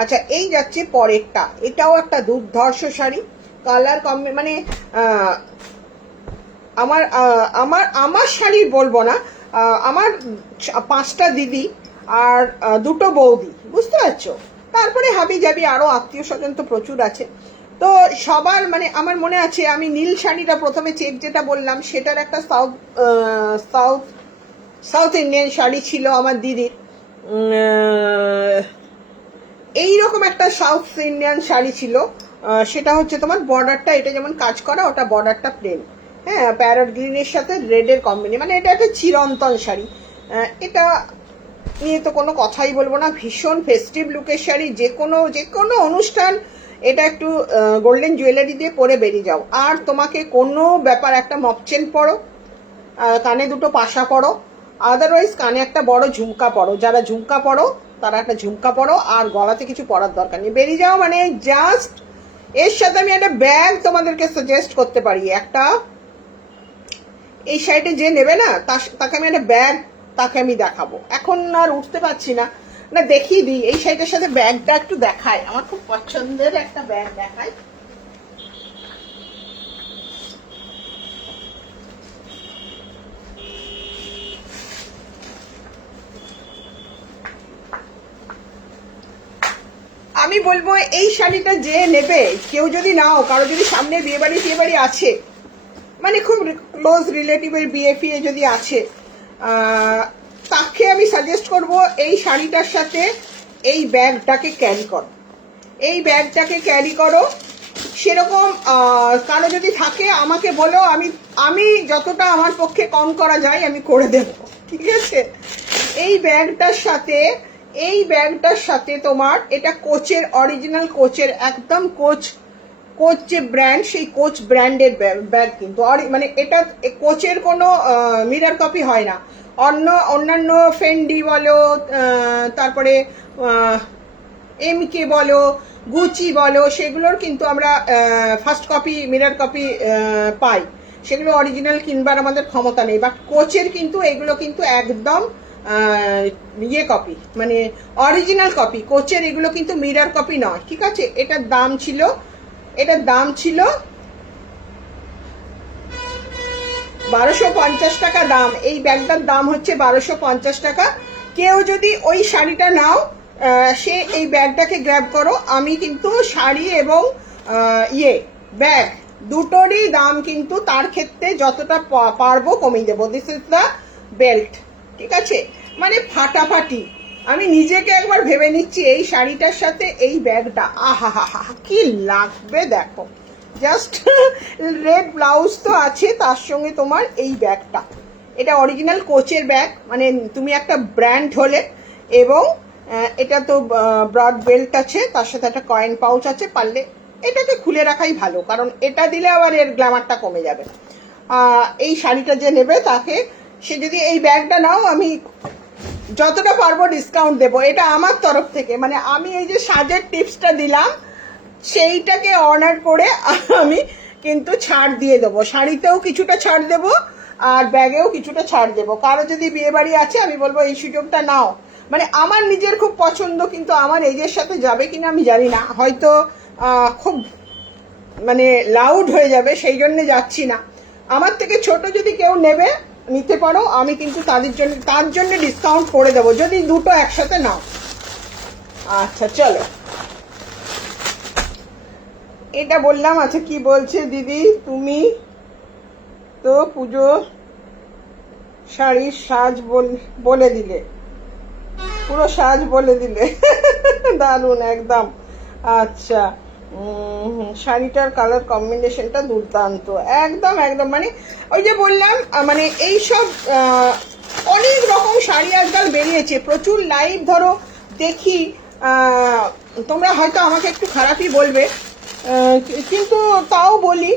আচ্ছা, এই যাচ্ছে পরেরটা, এটাও একটা দুর্ধর্ষ শাড়ি। কালার মানে আমার আমার আমার শাড়ি বলবো না, আমার 5টা দিদি আর 2টো বৌদি, বুঝতে পারছো, তারপরে হাবি জাবি আরো আত্মীয় স্বজন তো প্রচুর আছে। তো সবার মানে আমার মনে আছে আমি নীল শাড়িটা প্রথমে চেক যেটা বললাম, সেটার একটা সাউথ সাউথ ইন্ডিয়ান শাড়ি ছিল আমার দিদির। এইরকম একটা সাউথ ইন্ডিয়ান শাড়ি ছিল, সেটা হচ্ছে তোমার বর্ডারটা, এটা যেমন কাজ করা, ওটা বর্ডারটা প্লেন। হ্যাঁ, প্যারট গ্রিনের সাথে রেডের কম্বিনেশন, মানে এটা একটা চিরন্তন শাড়ি। এটা নিয়ে তো কোনো কথাই বলবো না, ভীষণ ফেস্টিভ লুকের শাড়ি, যে কোনো অনুষ্ঠান এটা একটু গোল্ডেন জুয়েলারি দিয়ে পরে বেরিয়ে যাও। আর তোমাকে কোনো ব্যাপার, একটা মপচেন পরো, কানে 2টো পাশা পরো, আদারওয়াইজ কানে একটা বড় ঝুমকা পরো, যারা ঝুমকা পরো তারা একটা ঝুমকা পরো, আর গলাতে কিছু পরার দরকার নেই, বেরিয়ে যাও। মানে জাস্ট এর সাথে আমি একটা ব্যাগ তোমাদেরকে সাজেস্ট করতে পারি, একটা এই শাড়িটা যে নেবে না তাকে আমি একটা ব্যাগ তাকে আমি দেখাবো। এখন আর উঠতে পারছি না, না দেখিয়ে দিই, এই শাড়িটার সাথে ব্যাগটা একটু দেখাই, আমার খুব পছন্দের একটা ব্যাগ দেখাই। আমি বলবো এই শাড়িটা যে নেবে, কেউ যদি নাও, কারো যদি সামনে বিয়ে বাড়ি আছে, মানে খুব ক্লোজ রিলেটিভের বিয়ে ফিয়ে যদি আছে, তাকে আমি সাজেস্ট করব এই শাড়িটার সাথে এই ব্যাগটাকে ক্যারি করো, এই ব্যাগটাকে ক্যারি করো। সেরকম কারো যদি থাকে আমাকে বলো, আমি যতটা আমার পক্ষে কম করা যায় আমি করে দেব, ঠিক আছে। এই ব্যাগটার সাথে তোমার এটা কোচের, অরিজিনাল কোচের, একদম কোচ যে ব্র্যান্ড, সেই কোচ ব্র্যান্ডের ব্যাগ কিন্তু, মানে এটা কোচের কোনো মিরর কপি হয় না। অন্যান্য ফেন্ডি বলো, তারপরে এমকে বলো, গুচি বলো, সেগুলোর কিন্তু আমরা ফার্স্ট কপি মিরর কপি পাই, সেগুলো অরিজিনাল কিনবার আমাদের ক্ষমতা নেই। বাট কোচের কিন্তু এগুলো কিন্তু একদম ইয়ে কপি, মানে অরিজিনাল কপি কোচের, এগুলো কিন্তু মিরর কপি নয়, ঠিক আছে। এটার দাম ছিল এটার দাম ছিল 1250 টাকা দাম। এই ব্যাগটার দাম হচ্ছে 1250 টাকা। কেউ যদি ওই শাড়িটা নাও, সে এই ব্যাগটাকে গ্র্যাব করো। আমি কিন্তু শাড়ি এবং ব্যাগ দুটোরই দাম কিন্তু তার ক্ষেত্রে যতটা পারবো কমিয়ে দেবো। দিস ইজ দ্য বেল্ট, ঠিক আছে? মানে ফাটাফাটি। আমি নিজেকে একবার ভেবে নিচ্ছি এই শাড়িটার সাথে এই ব্যাগটা, আহা হা হা কি লাগবে দেখো। জাস্ট রেড ব্লাউজ তো আছে, তার সঙ্গে তোমার এই ব্যাগটা, এটা অরিজিনাল কোচের ব্যাগ, মানে তুমি একটা ব্র্যান্ড হলে। এবং এটা তো ব্রড বেল্ট আছে, তার সাথে একটা কয়েন পাউচ আছে। পারলে এটাকে খুলে রাখাই ভালো, কারণ এটা দিলে আবার এর গ্ল্যামারটা কমে যাবে। এই শাড়িটা যে নেবে তাকে, সে যদি এই ব্যাগটা নাও, আমি যতটা পারবো ডিসকাউন্ট দেবো। এটা আমার তরফ থেকে, মানে আমি এই যে সাজের টিপসটা দিলাম সেইটাকে অনার করে আমি কিন্তু ছাড় দিয়ে দেবো। শাড়িতেও কিছুটা ছাড় দেবো আর ব্যাগেও কিছুটা ছাড় দেবো। কারো যদি বিয়ে বাড়ি আছে আমি বলবো এই সুযোগটা নাও। মানে আমার নিজের খুব পছন্দ, কিন্তু আমার এজের সাথে যাবে কিনা আমি জানি না, হয়তো খুব মানে লাউড হয়ে যাবে, সেই জন্য যাচ্ছি না। আমার থেকে ছোট যদি কেউ নেবে নিতে পারো, আমি কিন্তু তার জন্য ডিসকাউন্ট করে দেবো যদি দুটো একসাথে নাও। আচ্ছা চলো, এটা বললাম। আচ্ছা কি বলছে দিদি, তুমি তো পুজো শাড়ির সাজ বলে দিলে, পুরো সাজ বলে দিলে। দারুণ একদম। আচ্ছা, শাড়িটার কালার কম্বিনেশনটা দুর্দান্ত, একদম একদম। মানে ওই যে বললাম, মানে এইসব অনেক রকম শাড়ি আজকাল বেরিয়েছে, প্রচুর লাইভ ধরো দেখি। তোমরা হয়তো আমাকে একটু খারাপই বলবে, কিন্তু তাও বলি,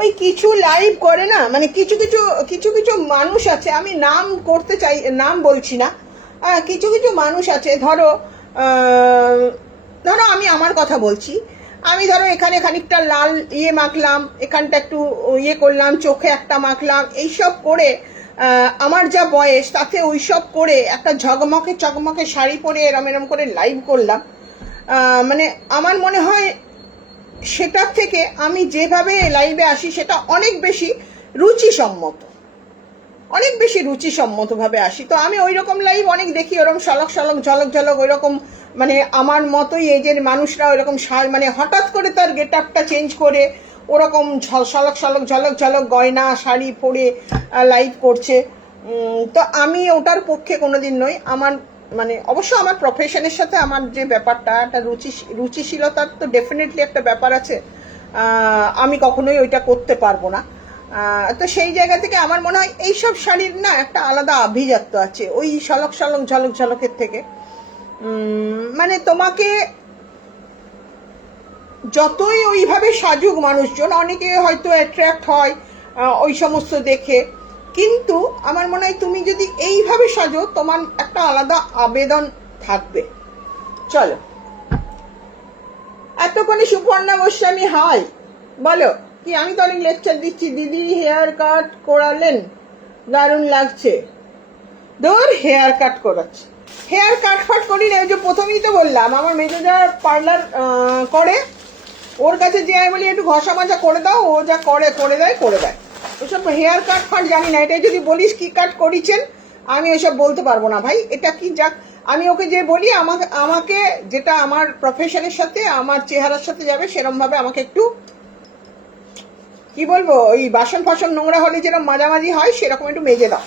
ওই কিছু লাইভ করে না, মানে কিছু কিছু কিছু কিছু মানুষ আছে, আমি নাম করতে চাই, নাম বলছি না। কিছু কিছু মানুষ আছে, ধরো ধরো আমি আমার কথা বলছি। আমি ধরো এখানে খানিকটা লাল মাখলাম, এখানটা একটু করলাম, চোখে একটা মাখলাম, এইসব করে আমার যা বয়স তাতে ওইসব করে একটা ঝকমকে চকমকে শাড়ি পরে এরম এরম করে লাইভ করলাম। মানে আমার মনে হয় সেটার থেকে আমি যেভাবে লাইভে আসি সেটা অনেক বেশি রুচিসম্মত, অনেক বেশি রুচিসম্মত ভাবে আসি। তো আমি ওই রকম লাইভ অনেক দেখি, ওরকম সলক সলক ঝলক ঝলক ওই রকম, মানে আমার মতোই এজের মানুষরা ওইরকম মানে হঠাৎ করে তার গেট আপটা চেঞ্জ করে ওরকম সলক সলক ঝলক ঝলক গয়না শাড়ি পরে লাইভ করছে। তো আমি ওটার পক্ষে কোনোদিন নই। আমার মানে অবশ্য আমার প্রফেশনের সাথে আমার যে ব্যাপারটা, একটা রুচিশীলতার তো ডেফিনেটলি একটা ব্যাপার আছে, আমি কখনোই ওইটা করতে পারবো না। তো সেই জায়গা থেকে আমার মনে হয় এইসব শাড়ির না একটা আলাদা আভিজাত্য আছে ওই সলক সলক ঝলক ঝলকের থেকে। মানে তোমাকে যতই ওইভাবে সাজুক মানুষজন, অনেকে হয়তো অ্যাট্রাক্ট হয় ওই সমস্ত দেখে, কিন্তু আমার মনে হয় তুমি যদি এইভাবে সাজো তোমার একটা আলাদা আবেদন থাকবে। চলো, এতক্ষণে সুপর্ণা গোস্বামী হাই বলো কি? আমি তো অনেক লেকচার দিচ্ছি, দিদি হেয়ার কাট করালেন, দারুণ লাগছে। ধর হেয়ার কাট করাচ্ছে, হেয়ার কাট ফাট করি না। ওই যে প্রথমেই তো বললাম আমার মেজো যা পার্লার করে, ওর কাছে যে আমি বলি একটু ঘষা মাজা করে দাও, ও যা করে দেয়। ওসব হেয়ার কাট ফাট জানি না। এটা যদি বলিস কি কাট করিছেন, আমি এসব বলতে পারবো না ভাই। এটা কি যাক, আমি ওকে যে বলি আমাকে যেটা আমার প্রফেশনের সাথে আমার চেহারার সাথে যাবে সেরকম ভাবে আমাকে একটু কি বলবো, ওই বাসন ফাসন নোংরা হলে যেরকম মাঝামাঝি হয় সেরকম একটু মেজে দাও।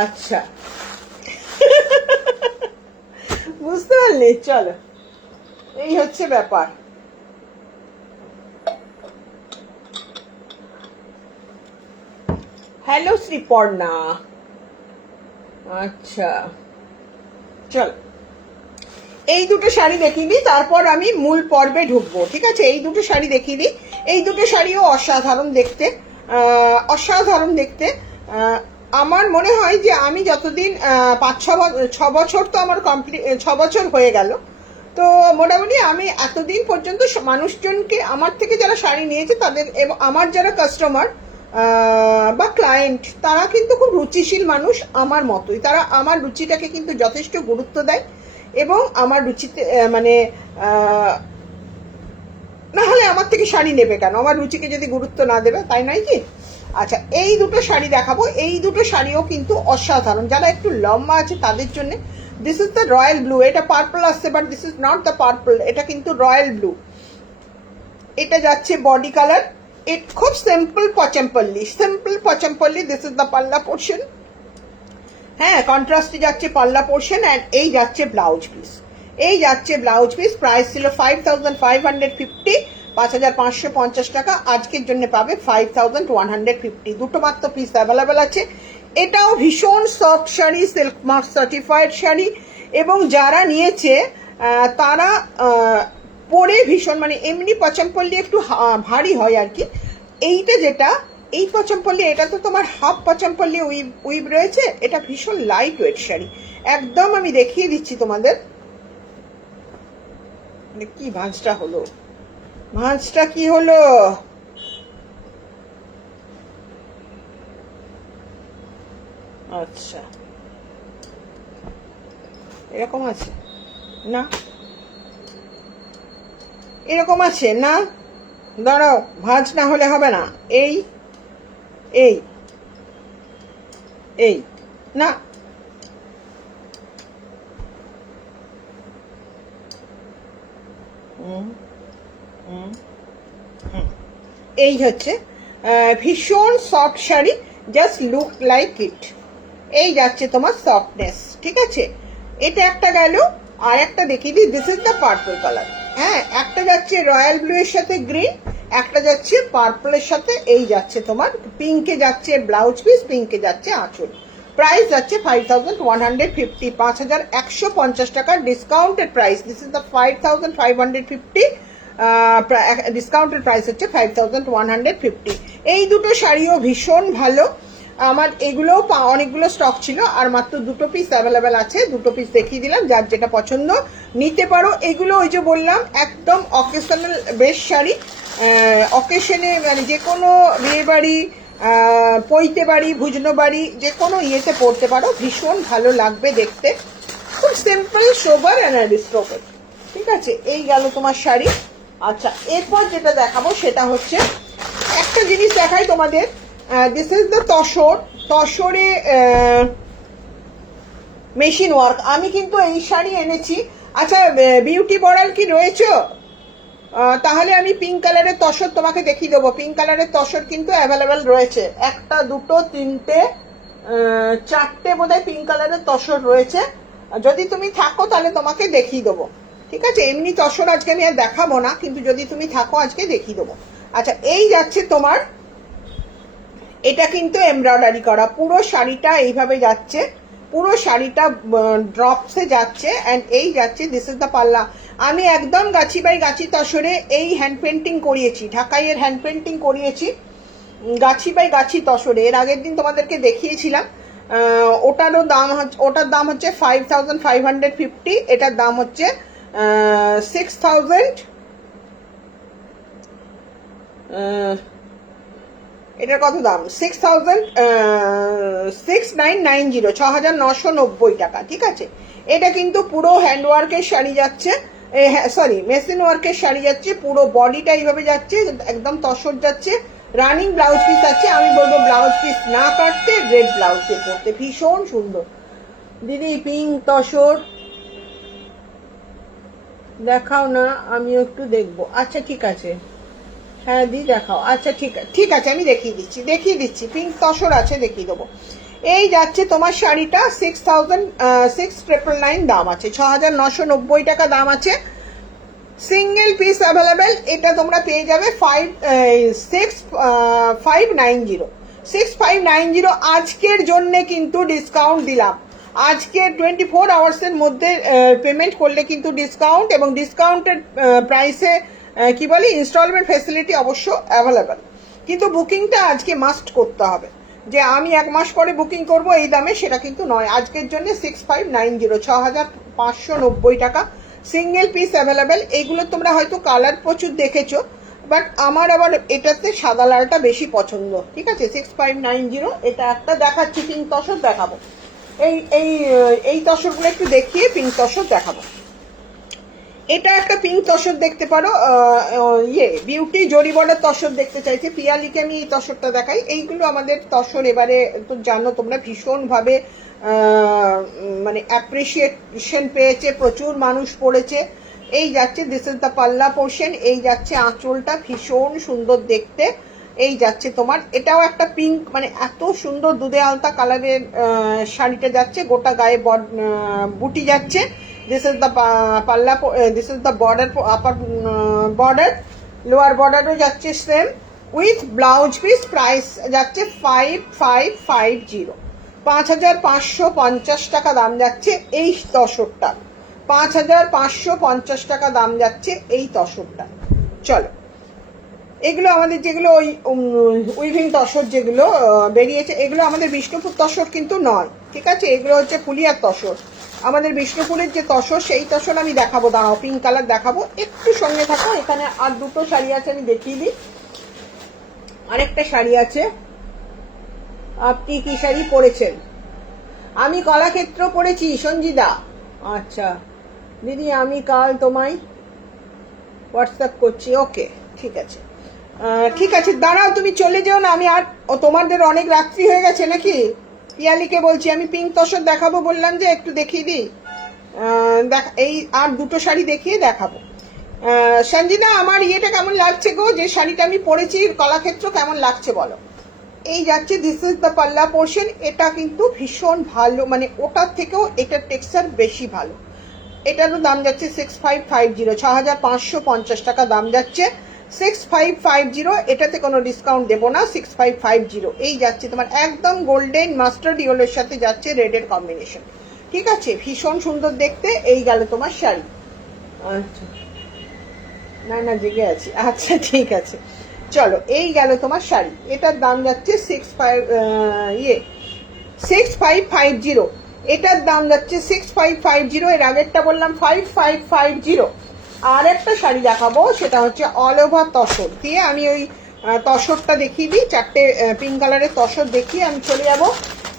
আচ্ছা, বুঝতে পারলি? চলো, এই হচ্ছে ব্যাপার। হ্যালো শ্রীপর্ণা। আচ্ছা চল, এই দুটো শাড়ি দেখিয়ে দিই, তারপর আমি মূল পর্বে ঢুকবো, ঠিক আছে? এই দুটো শাড়ি দেখিয়ে দিই। এই দুটো শাড়িও অসাধারণ দেখতে, অসাধারণ দেখতে। আমার মনে হয় যে আমি যতদিন 5-6 বছর তো আমার কমপ্লিট, 6 বছর হয়ে গেল। তো মোটামুটি আমি এতদিন পর্যন্ত মানুষজনকে আমার থেকে যারা শাড়ি নিয়েছে তাদের, এবং আমার যারা কাস্টমার বা ক্লায়েন্ট, তারা কিন্তু খুব রুচিশীল মানুষ আমার মতোই। তারা আমার রুচিটাকে কিন্তু যথেষ্ট গুরুত্ব দেয় এবং আমার রুচিতে মানে না হলে আমার থেকে শাড়ি নেবে কেন, আমার রুচিকে যদি গুরুত্ব না দেবে, তাই নয় কি? আচ্ছা, এই দুটো শাড়ি দেখাবো। এই দুটো শাড়িও কিন্তু অসাধারণ, যারা একটু লম্বা আছে তাদের জন্য। This is the royal blue, এটা পার্পল আসছে, but this is not the purple, এটা কিন্তু রয়্যাল ব্লু। এটা যাচ্ছে বডি কালার, খুব simple Pochampally, simple Pochampally. This is the পাল্লা পোর্শন, হ্যাঁ, কন্ট্রাস্টে যাচ্ছে পাল্লা পোর্শন, অ্যান্ড এই যাচ্ছে ব্লাউজ পিস। এই যাচ্ছে ব্লাউজ পিস। প্রাইস ছিল 5550, 5550 টাকা। আজকের জন্য পাবে 5150। দুটো মাত্র পিস অ্যাভেলেবেল আছে। এটাও ভীষণ soft sari, silk mark certified sari, এবং যারা নিয়েছে তারা পরে ভীষণ, মানে এমনি পচমপল্লি একটু ভারী হয় আর কি। এইটা যেটা, এই পচমপল্লি, এটা তো তোমার হাফ পচমপল্লি উইভ রয়েছে। এটা ভীষণ লাইট ওয়েট শাড়ি, একদম। আমি দেখিয়ে দিচ্ছি তোমাদের। কি ভাঁজটা হলো, ভাঁজটা কি হলো? আচ্ছা, এরকম আছে না, এরকম আছে না, দাঁড়াও, ভাঁজ না হলে হবে না। এই এই এই না, এই হচ্ছে ভীষণ soft sari, just look like it. এই যাচ্ছে তোমার সফটনেস, ঠিক আছে। এটা একটা গেল, আর একটা দেখিয়ে দিই। This is the purple colour, হ্যাঁ, একটা যাচ্ছে রয়্যাল ব্লু এর সাথে গ্রিন, একটা যাচ্ছে পার্পলের সাথে, এই যাচ্ছে তোমার পিঙ্কে যাচ্ছে ব্লাউজ পিস, পিঙ্কে যাচ্ছে আঁচল। প্রাইস যাচ্ছে 5150, 5150 টাকার discounted price. This is the 5550, discounted price হচ্ছে 5150। এই দুটো শাড়িও ভীষণ ভালো। আমার এগুলোও অনেকগুলো স্টক ছিল, আর মাত্র দুটো পিস অ্যাভেলেবেল আছে। দুটো পিস দেখিয়ে দিলাম, যার যেটা পছন্দ নিতে পারো। এগুলো ওই যে বললাম, একদম অকেশনাল বেশ শাড়ি, অকেশনে মানে যে কোনো বিয়ে বাড়ি, পৈতে বাড়ি, ভুজনো বাড়ি, যে কোনো ইয়েতে পরতে পারো, ভীষণ ভালো লাগবে দেখতে। খুব সিম্পল, সোবার অ্যান্ড অ্যারিস্টোক্রেট, ঠিক আছে। এই গেল তোমার শাড়ি। আচ্ছা, এরপর যেটা দেখাবো সেটা হচ্ছে, একটা জিনিস দেখাই তোমাদের। দিস ইজ দ্য তসর, তসরে মেশিন ওয়ার্ক। আমি কিন্তু এই শাড়ি এনেছি। আচ্ছা, বিউটি বড়াল কি রয়েছে? তাহলে আমি পিঙ্ক কালারের তসর তোমাকে দেখিয়ে দেবো। পিঙ্ক কালারের তসর কিন্তু অ্যাভেলেবেল রয়েছে, একটা, দুটো, তিনটে, চারটে বোধহয় পিঙ্ক কালারের তসর রয়েছে। যদি তুমি থাকো তাহলে তোমাকে দেখিয়ে দেবো, ঠিক আছে। এমনি তসর আজকে আমি আর দেখাবো না, কিন্তু যদি তুমি থাকো আজকে দেখিয়ে দেবো। আচ্ছা, এই যাচ্ছে তোমার, এটা কিন্তু এমব্রয়ডারি করা, পুরো শাড়িটা এইভাবে যাচ্ছে, পুরো শাড়িটা ড্রপসে যাচ্ছে, অ্যান্ড এই যাচ্ছে। দিস ইজ দ্য পাল্লা। আমি একদম গাছি বাই গাছি তসরে এই হ্যান্ড পেন্টিং করিয়েছি, ঢাকাইয়ের হ্যান্ড পেন্টিং করিয়েছি গাছি বাই গাছি তসরে। এর আগের দিন তোমাদেরকে দেখিয়েছিলাম। ওটারও দাম, ওটার দাম হচ্ছে 5550, এটার দাম হচ্ছে 6000, এটার কত দাম, 6990, 6990 টাকা, ঠিক আছে। এটা কিন্তু পুরো হ্যান্ডওয়ার্কের শাড়ি যাচ্ছে, সরি মেশিন ওয়ার্কের শাড়ি যাচ্ছে, পুরো বডিটা এইভাবে যাচ্ছে, একদম তসর যাচ্ছে। রানিং ব্লাউজ পিস আছে। আমি বলবো ব্লাউজ পিস না কাটতে, রেড ব্লাউজ দিয়ে পরতে ভীষণ সুন্দর। দিদি পিঙ্ক তসর দেখাও না, আমিও একটু দেখবো। আচ্ছা ঠিক আছে, হ্যাঁ দি দেখাও। আচ্ছা ঠিক আছে, আমি দেখিয়ে দিচ্ছি। পিঙ্ক তসর আছে, দেখিয়ে দেবো। এই যাচ্ছে তোমার শাড়িটা 6999 দাম আছে, 6990 টাকা দাম আছে। Single piece available. এটা তোমরা পেয়ে যাবে 6590। আজকের জন্য কিন্তু ডিসকাউন্ট দিলাম। আজকে 24 আওয়ার্সের মধ্যে পেমেন্ট করলে কিন্তু ডিসকাউন্ট, এবং ডিসকাউন্টের প্রাইসে কি বলি, ইনস্টলমেন্ট ফেসিলিটি অবশ্য অ্যাভেলেবেল। কিন্তু বুকিংটা আজকে মাস্ট করতে হবে, যে আমি 1 মাস পরে বুকিং করব এই দামে, সেটা কিন্তু নয়। আজকের জন্য 6590, 6590 টাকা, সিঙ্গেল পিস অ্যাভেলেবেল। এইগুলো তোমরা হয়তো কালার প্রচুর দেখেছো, বাট আমার আবার এটাতে সাদা লালটা বেশি পছন্দ, ঠিক আছে। 6590, এটা একটা দেখাচ্ছি, পিঙ্ক তসর দেখাবো। এই এই এই তসরগুলো একটু দেখিয়ে পিঙ্ক তসর দেখাবো। এটা একটা পিঙ্ক তসর দেখতে পারো, বিউটি জরি বর্ডার তসর দেখতে চাইছে পিয়ালিকে আমি এই তসরটা দেখাই। এইগুলো আমাদের তসর এবারে তো জানো তোমরা ভীষণ ভাবে মানে অ্যাপ্রিসিয়েশন পেয়েছে, প্রচুর মানুষ পড়েছে। এই যাচ্ছে দিস ইজ দ্য পাল্লা পোর্শন, এই যাচ্ছে আঁচলটা ভীষণ সুন্দর দেখতে। এই যাচ্ছে তোমার, এটাও একটা পিঙ্ক, মানে এত সুন্দর দুধে আলতা কালারের শাড়িটা যাচ্ছে, গোটা গায়ে বুটি যাচ্ছে। দিস ইজ দ্য পাল্লা, this is the border, upper border, lower বর্ডারও যাচ্ছে same with blouse piece. Price যাচ্ছে 5550, 5550 টাকা দাম যাচ্ছে এই তসরটা। 5550 টাকা দাম যাচ্ছে এই তসরটা। চলো, এগুলো আমাদের যেগুলো ওই উইভিং তসর যেগুলো বেরিয়েছে, এগুলো আমাদের বিষ্ণুপুর তসর কিন্তু নয়, ঠিক আছে? এগুলো হচ্ছে ফুলিয়ার তসর। আমাদের বিষ্ণুপুরের যে তসর, সেই তসর আমি দেখাবো, দাঁড়াও পিঙ্ক কালার দেখাবো, একটু সঙ্গে থাকো। এখানে আর দুটো শাড়ি আছে, আমি দেখিয়ে দিই। আরেকটা শাড়ি আছে। আপনি কি শাড়ি পরেছেন? আমি কলাক্ষেত্র পরেছি সঞ্জিদা। আচ্ছা দিদি, আমি কাল তোমায় হোয়াটসঅ্যাপ করছি। ওকে, ঠিক আছে, ঠিক আছে, দাঁড়াও, তুমি চলে যেও না। আমি আর তোমাদের অনেক রাত্রি হয়ে গেছে নাকি? পিয়ালিকে বলছি আমি পিঙ্ক তসর দেখাবো, বললাম যে একটু দেখিয়ে দিই। এই আর দুটো শাড়ি দেখিয়ে দেখাবো। সঞ্জিদা, আমার ইয়েটা কেমন লাগছে গো? যে শাড়িটা আমি পরেছি কলাক্ষেত্র, কেমন লাগছে বলো? এই যাচ্ছে দিস ইজ দ্য পাল্লা পোর্শন। এটা কিন্তু ভীষণ ভালো, মানে ওটার থেকেও এটার টেক্সচার বেশি ভালো। এটারও দাম যাচ্ছে 6550, 6550 টাকা দাম যাচ্ছে। 6550, এটাতে কোনো ডিসকাউন্ট দেবো না। 6550 এই যাচ্ছে তোমার একদম গোল্ডেন মাস্টার্ড ইয়েলোর সাথে যাচ্ছে রেডের কম্বিনেশন, ঠিক আছে? ভীষণ সুন্দর দেখতে। এই গেল তোমার শাড়ি। আচ্ছা, না না, জেগে আছি। আচ্ছা ঠিক আছে, চলো, এই গেল তোমার শাড়ি। এটার দাম যাচ্ছে 6550, এটার দাম যাচ্ছে 6550। এর আগেরটা বললাম 5550। আর একটা শাড়ি দেখাবো, সেটা হচ্ছে অল ওভার তসর দিয়ে। আমি ওই তসরটা দেখিয়ে দিই, চারটে পিঙ্ক কালারের তসর দেখিয়ে আমি চলে যাব।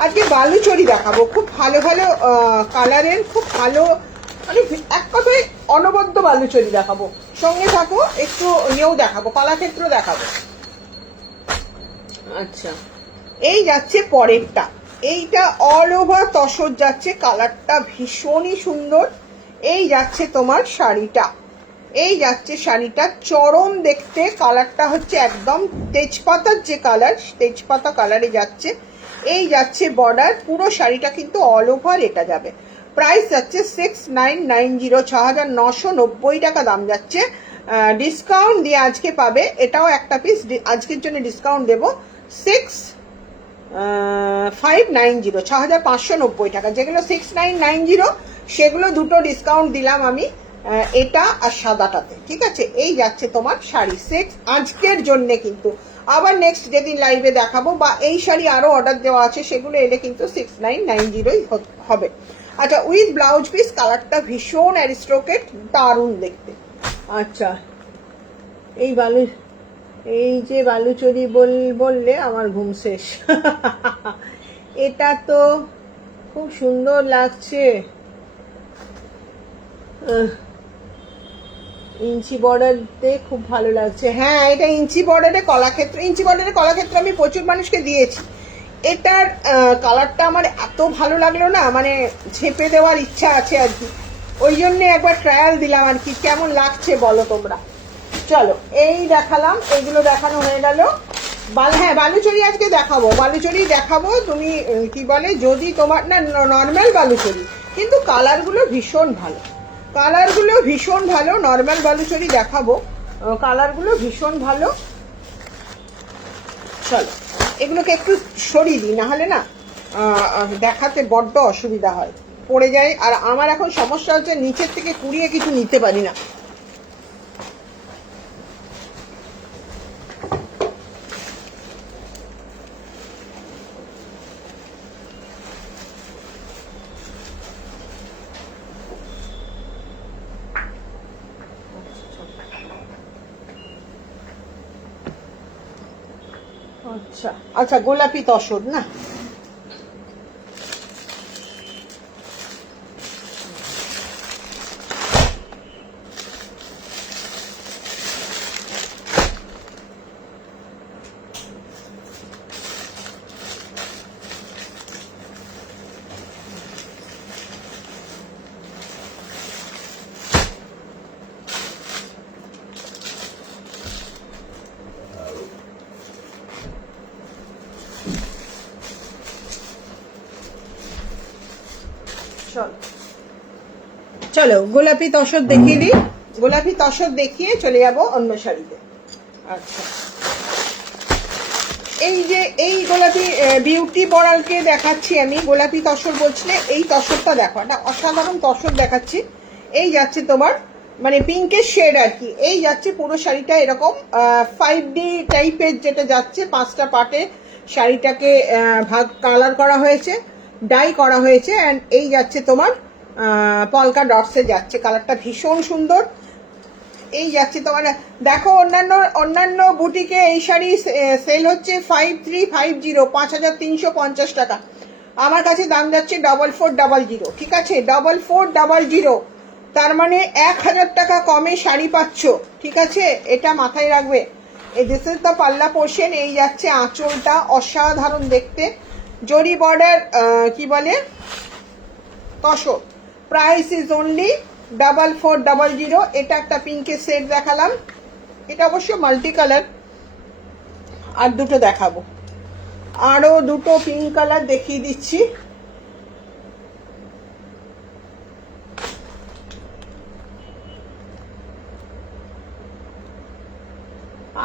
আজকে বালুচরি দেখাবো, খুব ভালো ভালো কালারের, খুব ভালো, মানে এক কথায় অনবদ্য বালুচরি দেখাবো। সঙ্গে থাকো, একটু ইয়েও দেখাবো, কলাক্ষেত্র দেখাবো। আচ্ছা, এই যাচ্ছে পরেরটা। এইটা অল ওভার তসর যাচ্ছে, কালারটা ভীষণই সুন্দর। এই যাচ্ছে তোমার শাড়িটা, এই যাচ্ছে শাড়িটা, চরম দেখতে। কালারটা হচ্ছে একদম তেজপাতার যে কালার, তেজপাতা কালারে যাচ্ছে। এই যাচ্ছে বর্ডার, পুরো শাড়িটা কিন্তু অল ওভার এটা যাবে। প্রাইস যাচ্ছে 6990, 6990 টাকা দাম যাচ্ছে। ডিসকাউন্ট দিয়ে আজকে পাবে, এটাও একটা পিস আজকের জন্য ডিসকাউন্ট দেবো। 6590, 6590 টাকা। যেগুলো 6990 সেগুলো দুটো ডিসকাউন্ট দিলাম আমি, এটা আর সাদাটাতে, ঠিক আছে? এই যাচ্ছে তোমার শাড়ি আজকের জন্য। কিন্তু আবার নেক্সট যেদিন লাইভে দেখাবো, বা এই শাড়ি আরো অর্ডার দেওয়া আছে, সেগুলো এলে কিন্তু 6990 হবে। আচ্ছা, উইথ ব্লাউজ পিস। কালারটা ভীষণ অ্যারিস্টোক্রেট, দারুণ দেখতে। আচ্ছা, এই যে বালুচরি বললে আমার ঘুম শেষ। এটা তো খুব সুন্দর লাগছে, ইঞ্চি বর্ডারতে খুব ভালো লাগছে। হ্যাঁ, এটা ইঞ্চি বর্ডারে কলাক্ষেত্র, ইঞ্চি বর্ডারে কলাক্ষেত্র আমি প্রচুর মানুষকে দিয়েছি। এটার কালারটা আমার এত ভালো লাগলো না, মানে ছেপে দেওয়ার ইচ্ছা আছে আর কি, ওই জন্যে একবার ট্রায়াল দিলাম আর কি, কেমন লাগছে বলো তোমরা। চলো, এই দেখালাম, এইগুলো দেখানো হয়ে গেল। হ্যাঁ, বালুচরি আজকে দেখাবো, বালুচরি দেখাবো। তুমি কি বলে, যদি তোমার না নর্মাল বালুচরি, কিন্তু কালারগুলো ভীষণ ভালো, কালারগুলো ভীষণ ভালো। নর্মাল বালুচরি দেখাবো, কালারগুলো ভীষণ ভালো। চলো, এগুলোকে একটু সরিয়ে দিই, না হলে না দেখাতে বড্ড অসুবিধা হয়, পড়ে যায়। আর আমার এখন সমস্যা হচ্ছে, নিচের থেকে কুড়িয়ে কিছু নিতে পারি না। আচ্ছা আচ্ছা, গোলাপি তসর না? চলো চলো গোলাপি তসর দেখিয়ে দিই, গোলাপি তসর দেখিয়ে চলে যাব অন্য শাড়িতে। আচ্ছা, এই যে এই গোলাপি বিউটি বড়ালকে দেখাচ্ছি আমি, গোলাপি তসর বলছিলে, এই তসরটা দেখো, একটা অসাধারণ তসর দেখাচ্ছি। এই যাচ্ছে তোমার মানে পিঙ্কের শেড আর কি, এই যাচ্ছে পুরো শাড়িটা এরকম 5D টাইপের যেটা যাচ্ছে, 5টা পার্টে শাড়িটাকে ভাগ কালার করা হয়েছে, ডাই করা হয়েছে, অ্যান্ড এই যাচ্ছে তোমার পলকা ডটসে যাচ্ছে, কালারটা ভীষণ সুন্দর। এই যাচ্ছে তোমার, দেখো অন্যান্য বুটিকে এই শাড়ি সেল হচ্ছে 5350, 5350 টাকা, আমার কাছে দাম যাচ্ছে 4400। ঠিক আছে, 4400, তার মানে 1000 টাকা কমে শাড়ি পাচ্ছ। ঠিক আছে, এটা মাথায় রাখবে। এই দিস ইজ দ্য পাল্লা পোর্শন। এই যাচ্ছে আঁচলটা অসাধারণ দেখতে, জরি বর্ডার কি বলে তসর, প্রাইস ইজ অনলি 4400। এটা একটা পিঙ্কের সেট দেখালাম, এটা অবশ্য মাল্টি কালার। আর দুটো দেখাবো, আরো দুটো পিঙ্ক কালার দেখিয়ে দিচ্ছি।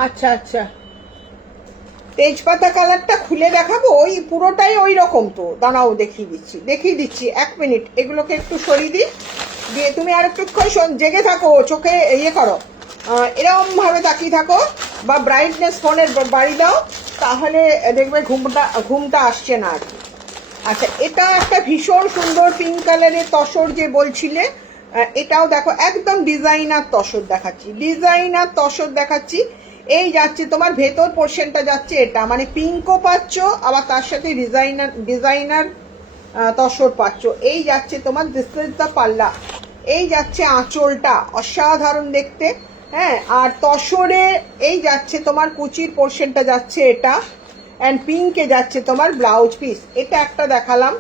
আচ্ছা আচ্ছা, তেজপাতা কালারটা খুলে দেখাবো, ওই পুরোটাই ওই রকম তো, দাঁড়াও দেখিয়ে দিচ্ছি 1 মিনিট। এগুলোকে একটু সরিয়ে দিই, দিয়ে তুমি আর একটুক্ষণ জেগে থাকো, চোখে ইয়ে করো, এরকম ভাবে তাকিয়ে থাকো, বা ব্রাইটনেস ফোনের বাড়ি দাও, তাহলে দেখবে ঘুমটা আসছে না আর কি। আচ্ছা, এটা একটা ভীষণ সুন্দর পিঙ্ক কালারের তসর যে বলছিলে, এটাও দেখো একদম ডিজাইনার তসর দেখাচ্ছি, এই যাচ্ছে তোমার ভেতর পোর্শনটা যাচ্ছে এটা, মানে পিঙ্কও পাচ্ছ, আবার তার সাথে ডিজাইনার তসর পাচ্ছ। এই যাচ্ছে তোমার দিস ইজ দ্য পাল্লা, এই যাচ্ছে আঁচলটা অসাধারণ দেখতে। হ্যাঁ, আর তসরে এই যাচ্ছে তোমার কুচির পোর্শনটা যাচ্ছে এটা, অ্যান্ড পিঙ্কে যাচ্ছে তোমার ব্লাউজ পিস। এটা একটা দেখালাম,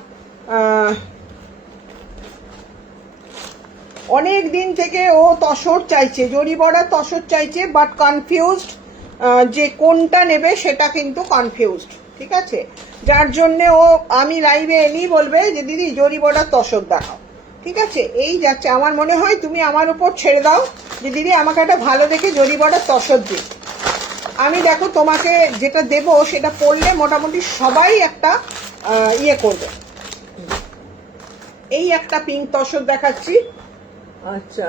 অনেক দিন থেকে ও তসর চাইছে, জরি বর্ডার তসর চাইছে, বাট কনফিউজড যে কোনটা নেবে, সেটা কিন্তু কনফিউজড। ঠিক আছে, যার জন্য ও আমি লাইভে এলেই বলবে যে দিদি জরি বর্ডার তসর দেখাও। ঠিক আছে, এই যাচ্ছে, আমার মনে হয় তুমি আমার উপর ছেড়ে দাও যে দিদি আমাকে একটা ভালো দেখে জরি বর্ডার তসর দিই, আমি দেখো তোমাকে যেটা দেব সেটা পড়লে মোটামুটি সবাই একটা ইয়ে করবে। এই একটা পিঙ্ক তসর দেখাচ্ছি। আচ্ছা,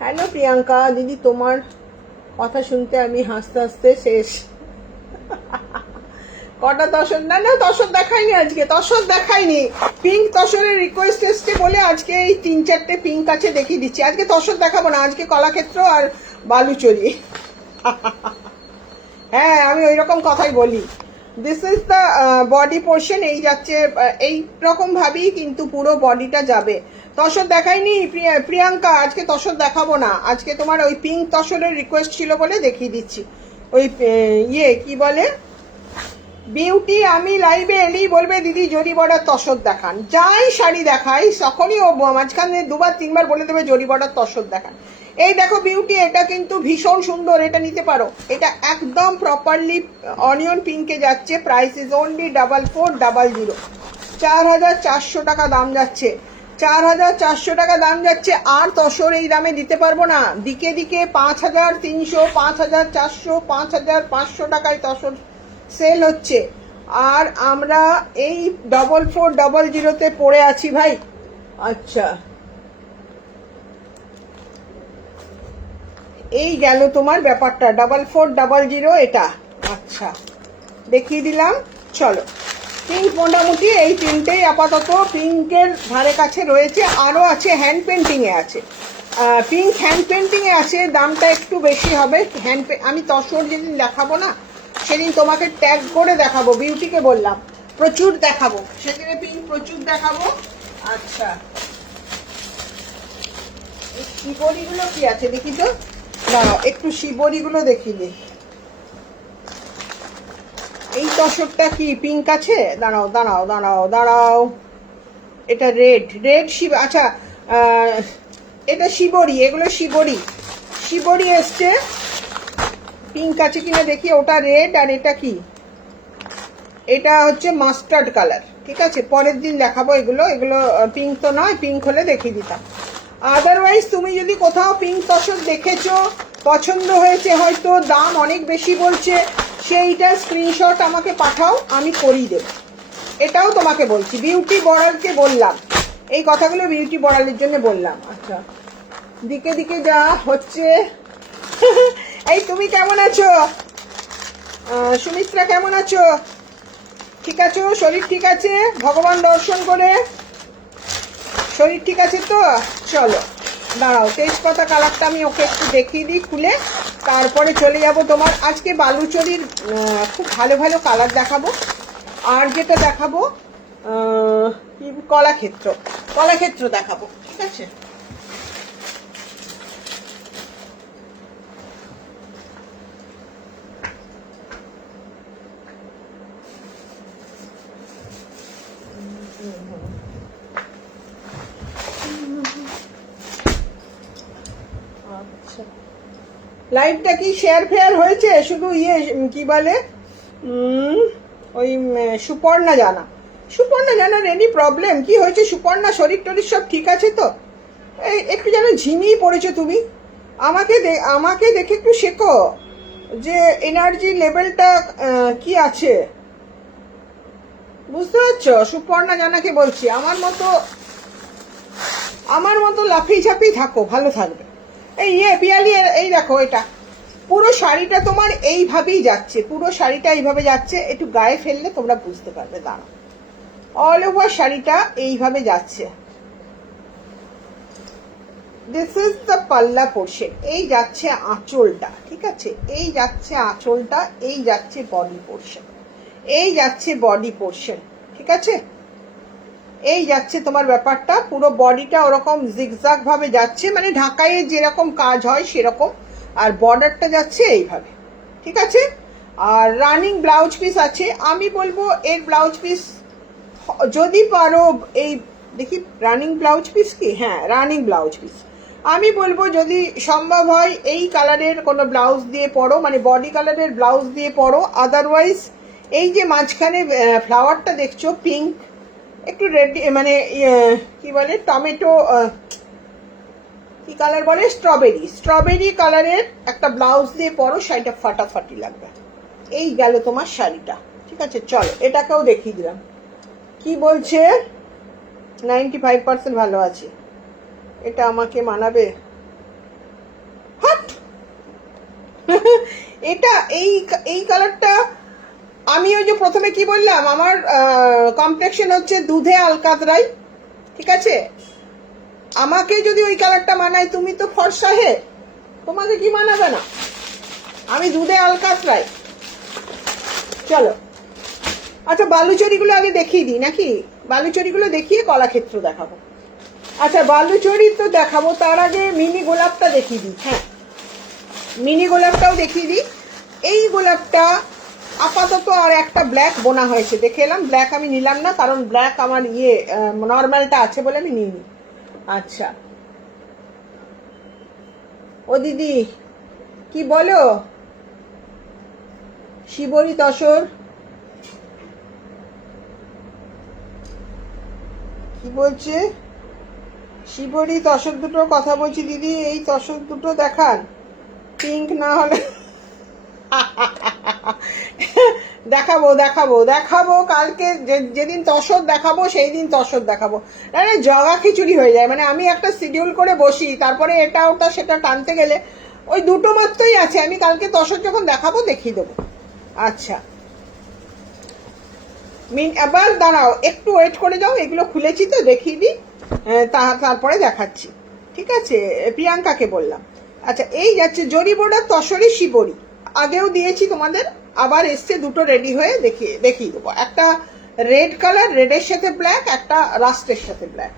হ্যালো প্রিয়াঙ্কা দিদি, তোমার কথা শুনতে আমি হাসতে হাসতে শেষ। কটা তসর, না তসর দেখাইনি আজকে, পিঙ্ক তসরের রিকোয়েস্ট এসছে বলে আজকে এই 3-4টে পিঙ্ক আছে দেখিয়ে দিচ্ছি। আজকে তসর দেখাবো না, আজকে কলাক্ষেত্র আর বালুচরি। হ্যাঁ, আমি ওই রকম কথাই বলি। This is the body portion, এই যাচ্ছে এই রকম ভাবেই কিন্তু পুরো বডিটা যাবে। তসর দেখাইনি প্রিয়াঙ্কা, আজকে তসর দেখাবো না, আজকে তোমার ওই পিঙ্ক তসরের রিকোয়েস্ট ছিল বলে দেখিয়ে দিচ্ছি। ওই কি বলে বিউটি, আমি লাইভে এলেই বলবে দিদি জরি বর্ডার তসর দেখান, যাই শাড়ি দেখাই তখনই ও মাঝখানে 2-3বার বলে দেবে জরি বর্ডার তসর দেখান। এই দেখো বিউটি, এটা কিন্তু ভীষণ সুন্দর, এটা নিতে পারো, এটা একদম প্রপারলি অনিয়ন পিঙ্কে যাচ্ছে, প্রাইস ইজ অনলি 4400, 4400 টাকা দাম যাচ্ছে, 4400 টাকা দাম যাচ্ছে। আর তসর এই দামে দিতে পারবো না, দিকে 5300, 5400, 5500 টাকায় তসর সেল হচ্ছে, আর আমরা এই 4400-তে পড়ে আছি ভাই। আচ্ছা, এই গেল তোমার ব্যাপারটা 4400 এটা। আচ্ছা, দেখিয়ে দিলাম। চলো, পিঙ্ক মোটামুটি এই তিনটেই আপাতত পিঙ্কের ধারে কাছে রয়েছে, আরো আছে হ্যান্ড পেন্টিং এ আছে, পিঙ্ক হ্যান্ড পেন্টিং এ আছে, দামটা একটু বেশি হবে। আমি তসর যেদিন দেখাবো না সেদিন তোমাকে ট্যাগ করে দেখাবো, বিউটিকে বললাম প্রচুর দেখাবো, সেদিনে পিঙ্ক প্রচুর দেখাবো। আচ্ছা, এই শিবরিগুলো কি আছে দেখি তো, দাঁড়াও একটু শিবরিগুলো দেখিয়ে দিই। এই তসরটা কি পিঙ্ক আছে, দাঁড়াও, এটা রেড শিব, আচ্ছা এটা শিবরি, এগুলো শিবরি এসছে, পিঙ্ক আছে কিনা দেখি, ওটা রেড, আর এটা কি, এটা হচ্ছে মাস্টার্ড কালার। ঠিক আছে, পরের দিন দেখাবো। এগুলো এগুলো পিঙ্ক তো নয়, পিঙ্ক হলে দেখিয়ে দিতাম। আদারওয়াইজ তুমি যদি কোথাও পিঙ্ক তসর দেখেছো, পছন্দ হয়েছে, হয়তো দাম অনেক বেশি বলছে, সেইটা স্ক্রিনশট আমাকে পাঠাও, আমি করিয়ে দেবো। এটাও তোমাকে বলছি, বিউটি বড়ালকে বললাম এই কথাগুলো, বিউটি বড়ালের জন্য বললাম। আচ্ছা, দিকে দিকে যা হচ্ছে। এই তুমি কেমন আছো? সুমিত্রা কেমন আছো? ঠিক আছো? শরীর ঠিক আছে? ভগবান দর্শন করে শরীর ঠিক আছে তো? চলো দাঁড়াও, তেজপাতা কালারটা আমি ওকে একটু দেখিয়ে দিই খুলে, তারপরে চলে যাব তোমার আজকে বালুচরির খুব ভালো ভালো কালার দেখাবো। আর যেটা দেখাবো কলাক্ষেত্র, কলাক্ষেত্র দেখাবো, ঠিক আছে? লাইভটা কি শেয়ার ফেয়ার হয়েছে? শুধু কি বলে ওই সুপর্ণা জানা, সুপর্ণা জানার এনি প্রবলেম কি হয়েছে? সুপর্ণা শরীর টরীর সব ঠিক আছে তো? এই একটু যেন ঝিমিয়ে পড়েছো তুমি, আমাকে দেখে একটু শেখো যে এনার্জি লেভেলটা কি আছে, বুঝতে পারছো? সুপর্ণা জানাকে বলছি, আমার মতো লাফিয়ে ঝাঁপিয়ে থাকো, ভালো থাকবে। এই পিয়ালি, এই দেখো, এটা পুরো শাড়িটা তোমার এইভাবেই যাচ্ছে, পুরো শাড়িটা এইভাবে যাচ্ছে, একটু গায়ে ফেললে তোমরা বুঝতে পারবে। দাঁড়াও, অল ওভার শাড়িটা এইভাবে যাচ্ছে। দিস ইজ দ্য পাল্লা পোর্শন, এই যাচ্ছে আঁচলটা, ঠিক আছে? এই যাচ্ছে আঁচলটা, এই যাচ্ছে বডি পোর্শন, এই যাচ্ছে বডি পোর্শন, ঠিক আছে? এই যাচ্ছে তোমার ব্যাপারটা, পুরো বডিটা ওরকম জিগজাগ ভাবে যাচ্ছে, মানে ঢাকায় যেরকম কাজ হয় সেরকম, আর বর্ডারটা যাচ্ছে এইভাবে, ঠিক আছে? আর রানিং ব্লাউজ পিস আছে, আমি বলবো এর ব্লাউজ পিস যদি পারো, এই দেখি রানিং ব্লাউজ পিস কি, হ্যাঁ রানিং ব্লাউজ পিস, আমি বলবো যদি সম্ভব হয় এই কালারের কোনো ব্লাউজ দিয়ে পরো, মানে বডি কালারের ব্লাউজ দিয়ে পরো। আদারওয়াইজ এই যে মাঝখানে ফ্লাওয়ারটা দেখছো পিঙ্ক, একটু রেড, মানে কি বলে টমেটো, কি কালার বলে, স্ট্রবেরি, স্ট্রবেরি কালারের একটা ব্লাউজ দিয়ে পরো, শাড়িটা ফাটাফাটি লাগবে। এই গেল তোমার শাড়িটা, ঠিক আছে? চলো এটাকেও দেখিয়ে দিলাম। কি বলছে? 95% ভালো আছে, এটা আমাকে মানাবে? হাট এটা এই কালারটা, আমি ওই যে প্রথমে কি বললাম, আমার কমপ্লেক্সন হচ্ছে দুধে আলকাতরাই, ঠিক আছে? আমাকে যদি ওই কালারটা মানায়, তুমি তো ফর্সা হে, তোমাকে কি মানাবে না? আমি দুধে আলকাতরাই। চলো, আচ্ছা বালুচরিগুলো আগে দেখিয়ে দিই নাকি? বালুচরিগুলো দেখিয়ে কলাক্ষেত্র দেখাবো। আচ্ছা বালুচরি তো দেখাবো, তার আগে মিনি গোলাপটা দেখিয়ে দিই। হ্যাঁ, মিনি গোলাপটাও দেখিয়ে দিই। এই গোলাপটা আপাতত আর একটা ব্ল্যাক বোনা হয়েছে, দেখে এলাম, ব্ল্যাক আমি নিলাম না, কারণ ব্ল্যাক আমার নর্মালটা আছে বলে আমি নিইনি। আচ্ছা ও দিদি কি বলো? শিবরী তসর কি বলছে? শিবরী তসর দুটোর কথা বলছি দিদি, এই তসর দুটো দেখান, পিঙ্ক না হলে দেখাবো দেখাবো দেখাবো কালকে, যেদিন তসর দেখাবো সেই দিন তসর দেখাবো। আরে জগা খিচুড়ি হয়ে যায়, মানে আমি একটা শিডিউল করে বসি, তারপরে এটা ওটা সেটা টানতে গেলে ওই দুটো মাত্রই আছে। আমি কালকে তসর যখন দেখাবো দেখিয়ে দেবো। আচ্ছা এবার দাঁড়াও, একটু ওয়েট করে যাও, এগুলো খুলেছি তো দেখিয়ে দিই, তারপরে দেখাচ্ছি, ঠিক আছে? প্রিয়াঙ্কাকে বললাম। আচ্ছা এই যাচ্ছে জরি বোর্ডার তসরি শিবরী, আগেও দিয়েছি তোমাদের, আবার এসছে দুটো রেডি হয়ে দেখিয়ে দেবো। একটা রেড কালার, রেডের সাথে ব্ল্যাক, একটা রাস্টের সাথে ব্ল্যাক।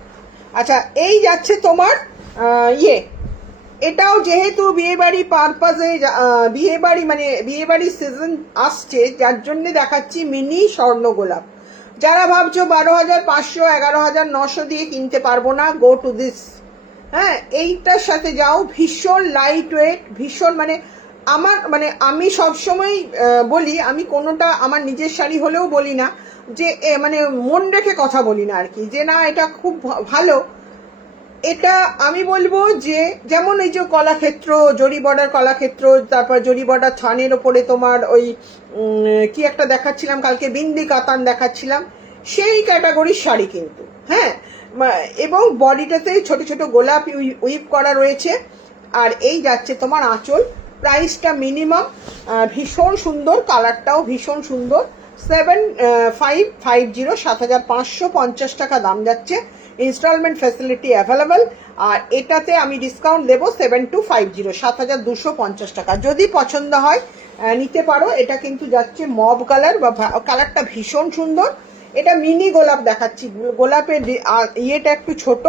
আচ্ছা এই যাচ্ছে তোমার এটাও যেহেতু বিয়ে বাড়ি পারপাজে, বিয়ে বাড়ি মানে বিয়ে বাড়ির সিজন আসছে, যার জন্য দেখাচ্ছি মিনি স্বর্ণ গোলাপ। যারা ভাবছো 12,500 11,900 দিয়ে কিনতে পারবো না, গো টু দিস। হ্যাঁ, এইটার সাথে যাও, ভীষণ লাইট ওয়েট, ভীষণ মানে আমার মানে আমি সবসময় বলি, আমি কোনোটা আমার নিজের শাড়ি হলেও বলি না যে মানে মন রেখে কথা বলি না আর কি, যে না এটা খুব ভালো। এটা আমি বলবো যে যেমন এই যে কলাক্ষেত্র, জরি বর্ডার কলাক্ষেত্র, তারপর জরি বর্ডার থানের ওপরে তোমার ওই কি একটা দেখাচ্ছিলাম কালকে, বিন্দি কাতান দেখাচ্ছিলাম, সেই ক্যাটাগরির শাড়ি কিন্তু, হ্যাঁ। এবং বডিটাতে ছোট ছোট গোলাপ উইপ করা রয়েছে। আর এই যাচ্ছে তোমার আঁচল, প্রাইসটা মিনিমাম, ভীষণ সুন্দর, কালারটাও ভীষণ সুন্দর। 7550, 7550 টাকা দাম যাচ্ছে। Instalment facility available. আর এটাতে আমি ডিসকাউন্ট দেবো 7250, 7250 টাকা। যদি পছন্দ হয় নিতে পারো। এটা কিন্তু যাচ্ছে মব কালার, বা কালারটা ভীষণ সুন্দর। এটা মিনি গোলাপ দেখাচ্ছি, গোলাপের ইয়েটা একটু ছোট,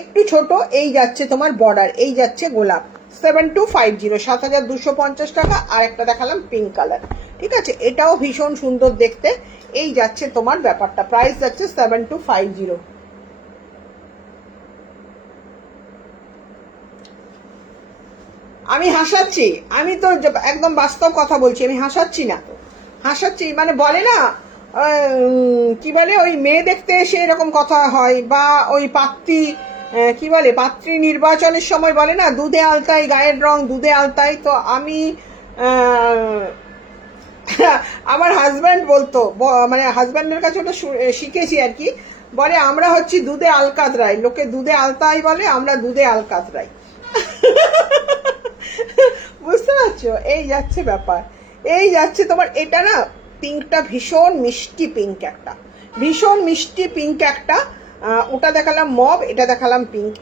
একটু ছোট। এই যাচ্ছে তোমার বর্ডার, এই যাচ্ছে গোলাপ, 7250, 7250 টাকা। আর একটা দেখালাম পিঙ্ক কালার, ঠিক আছে, এটাও ভীষণ সুন্দর দেখতে। এই যাচ্ছে তোমার ব্যাপারটা, প্রাইস যাচ্ছে 7250। আমি হাসাচ্ছি, আমি তো একদম বাস্তব কথা বলছি, আমি হাসাচ্ছি না তো, হাসাচ্ছি মানে বলে না কি বলে, ওই মেয়ে দেখতে এসে এরকম কথা হয়, বা ওই পাত্রী কি বলে, পাত্রী নির্বাচনের সময় বলে না দুধে আলতাই গায়ের রং দুধে আলতাই। তো আমি আমার হাজব্যান্ড বলতো, মানে হাজব্যান্ডের কাছে ওটা শিখেছি আর কি, বলে আমরা হচ্ছি দুধে আলকাতরাই, লোকে দুধে আলতাই বলে, আমরা দুধে আলকাতরাই। বুঝতে পারছো, এই যাচ্ছে ব্যাপার। এই যাচ্ছে তোমার এটা না, পিঙ্কটা ভীষণ মিষ্টি পিঙ্ক একটা, ভীষণ মিষ্টি পিঙ্ক একটা। ওটা দেখালাম মব, এটা দেখালাম পিঙ্ক।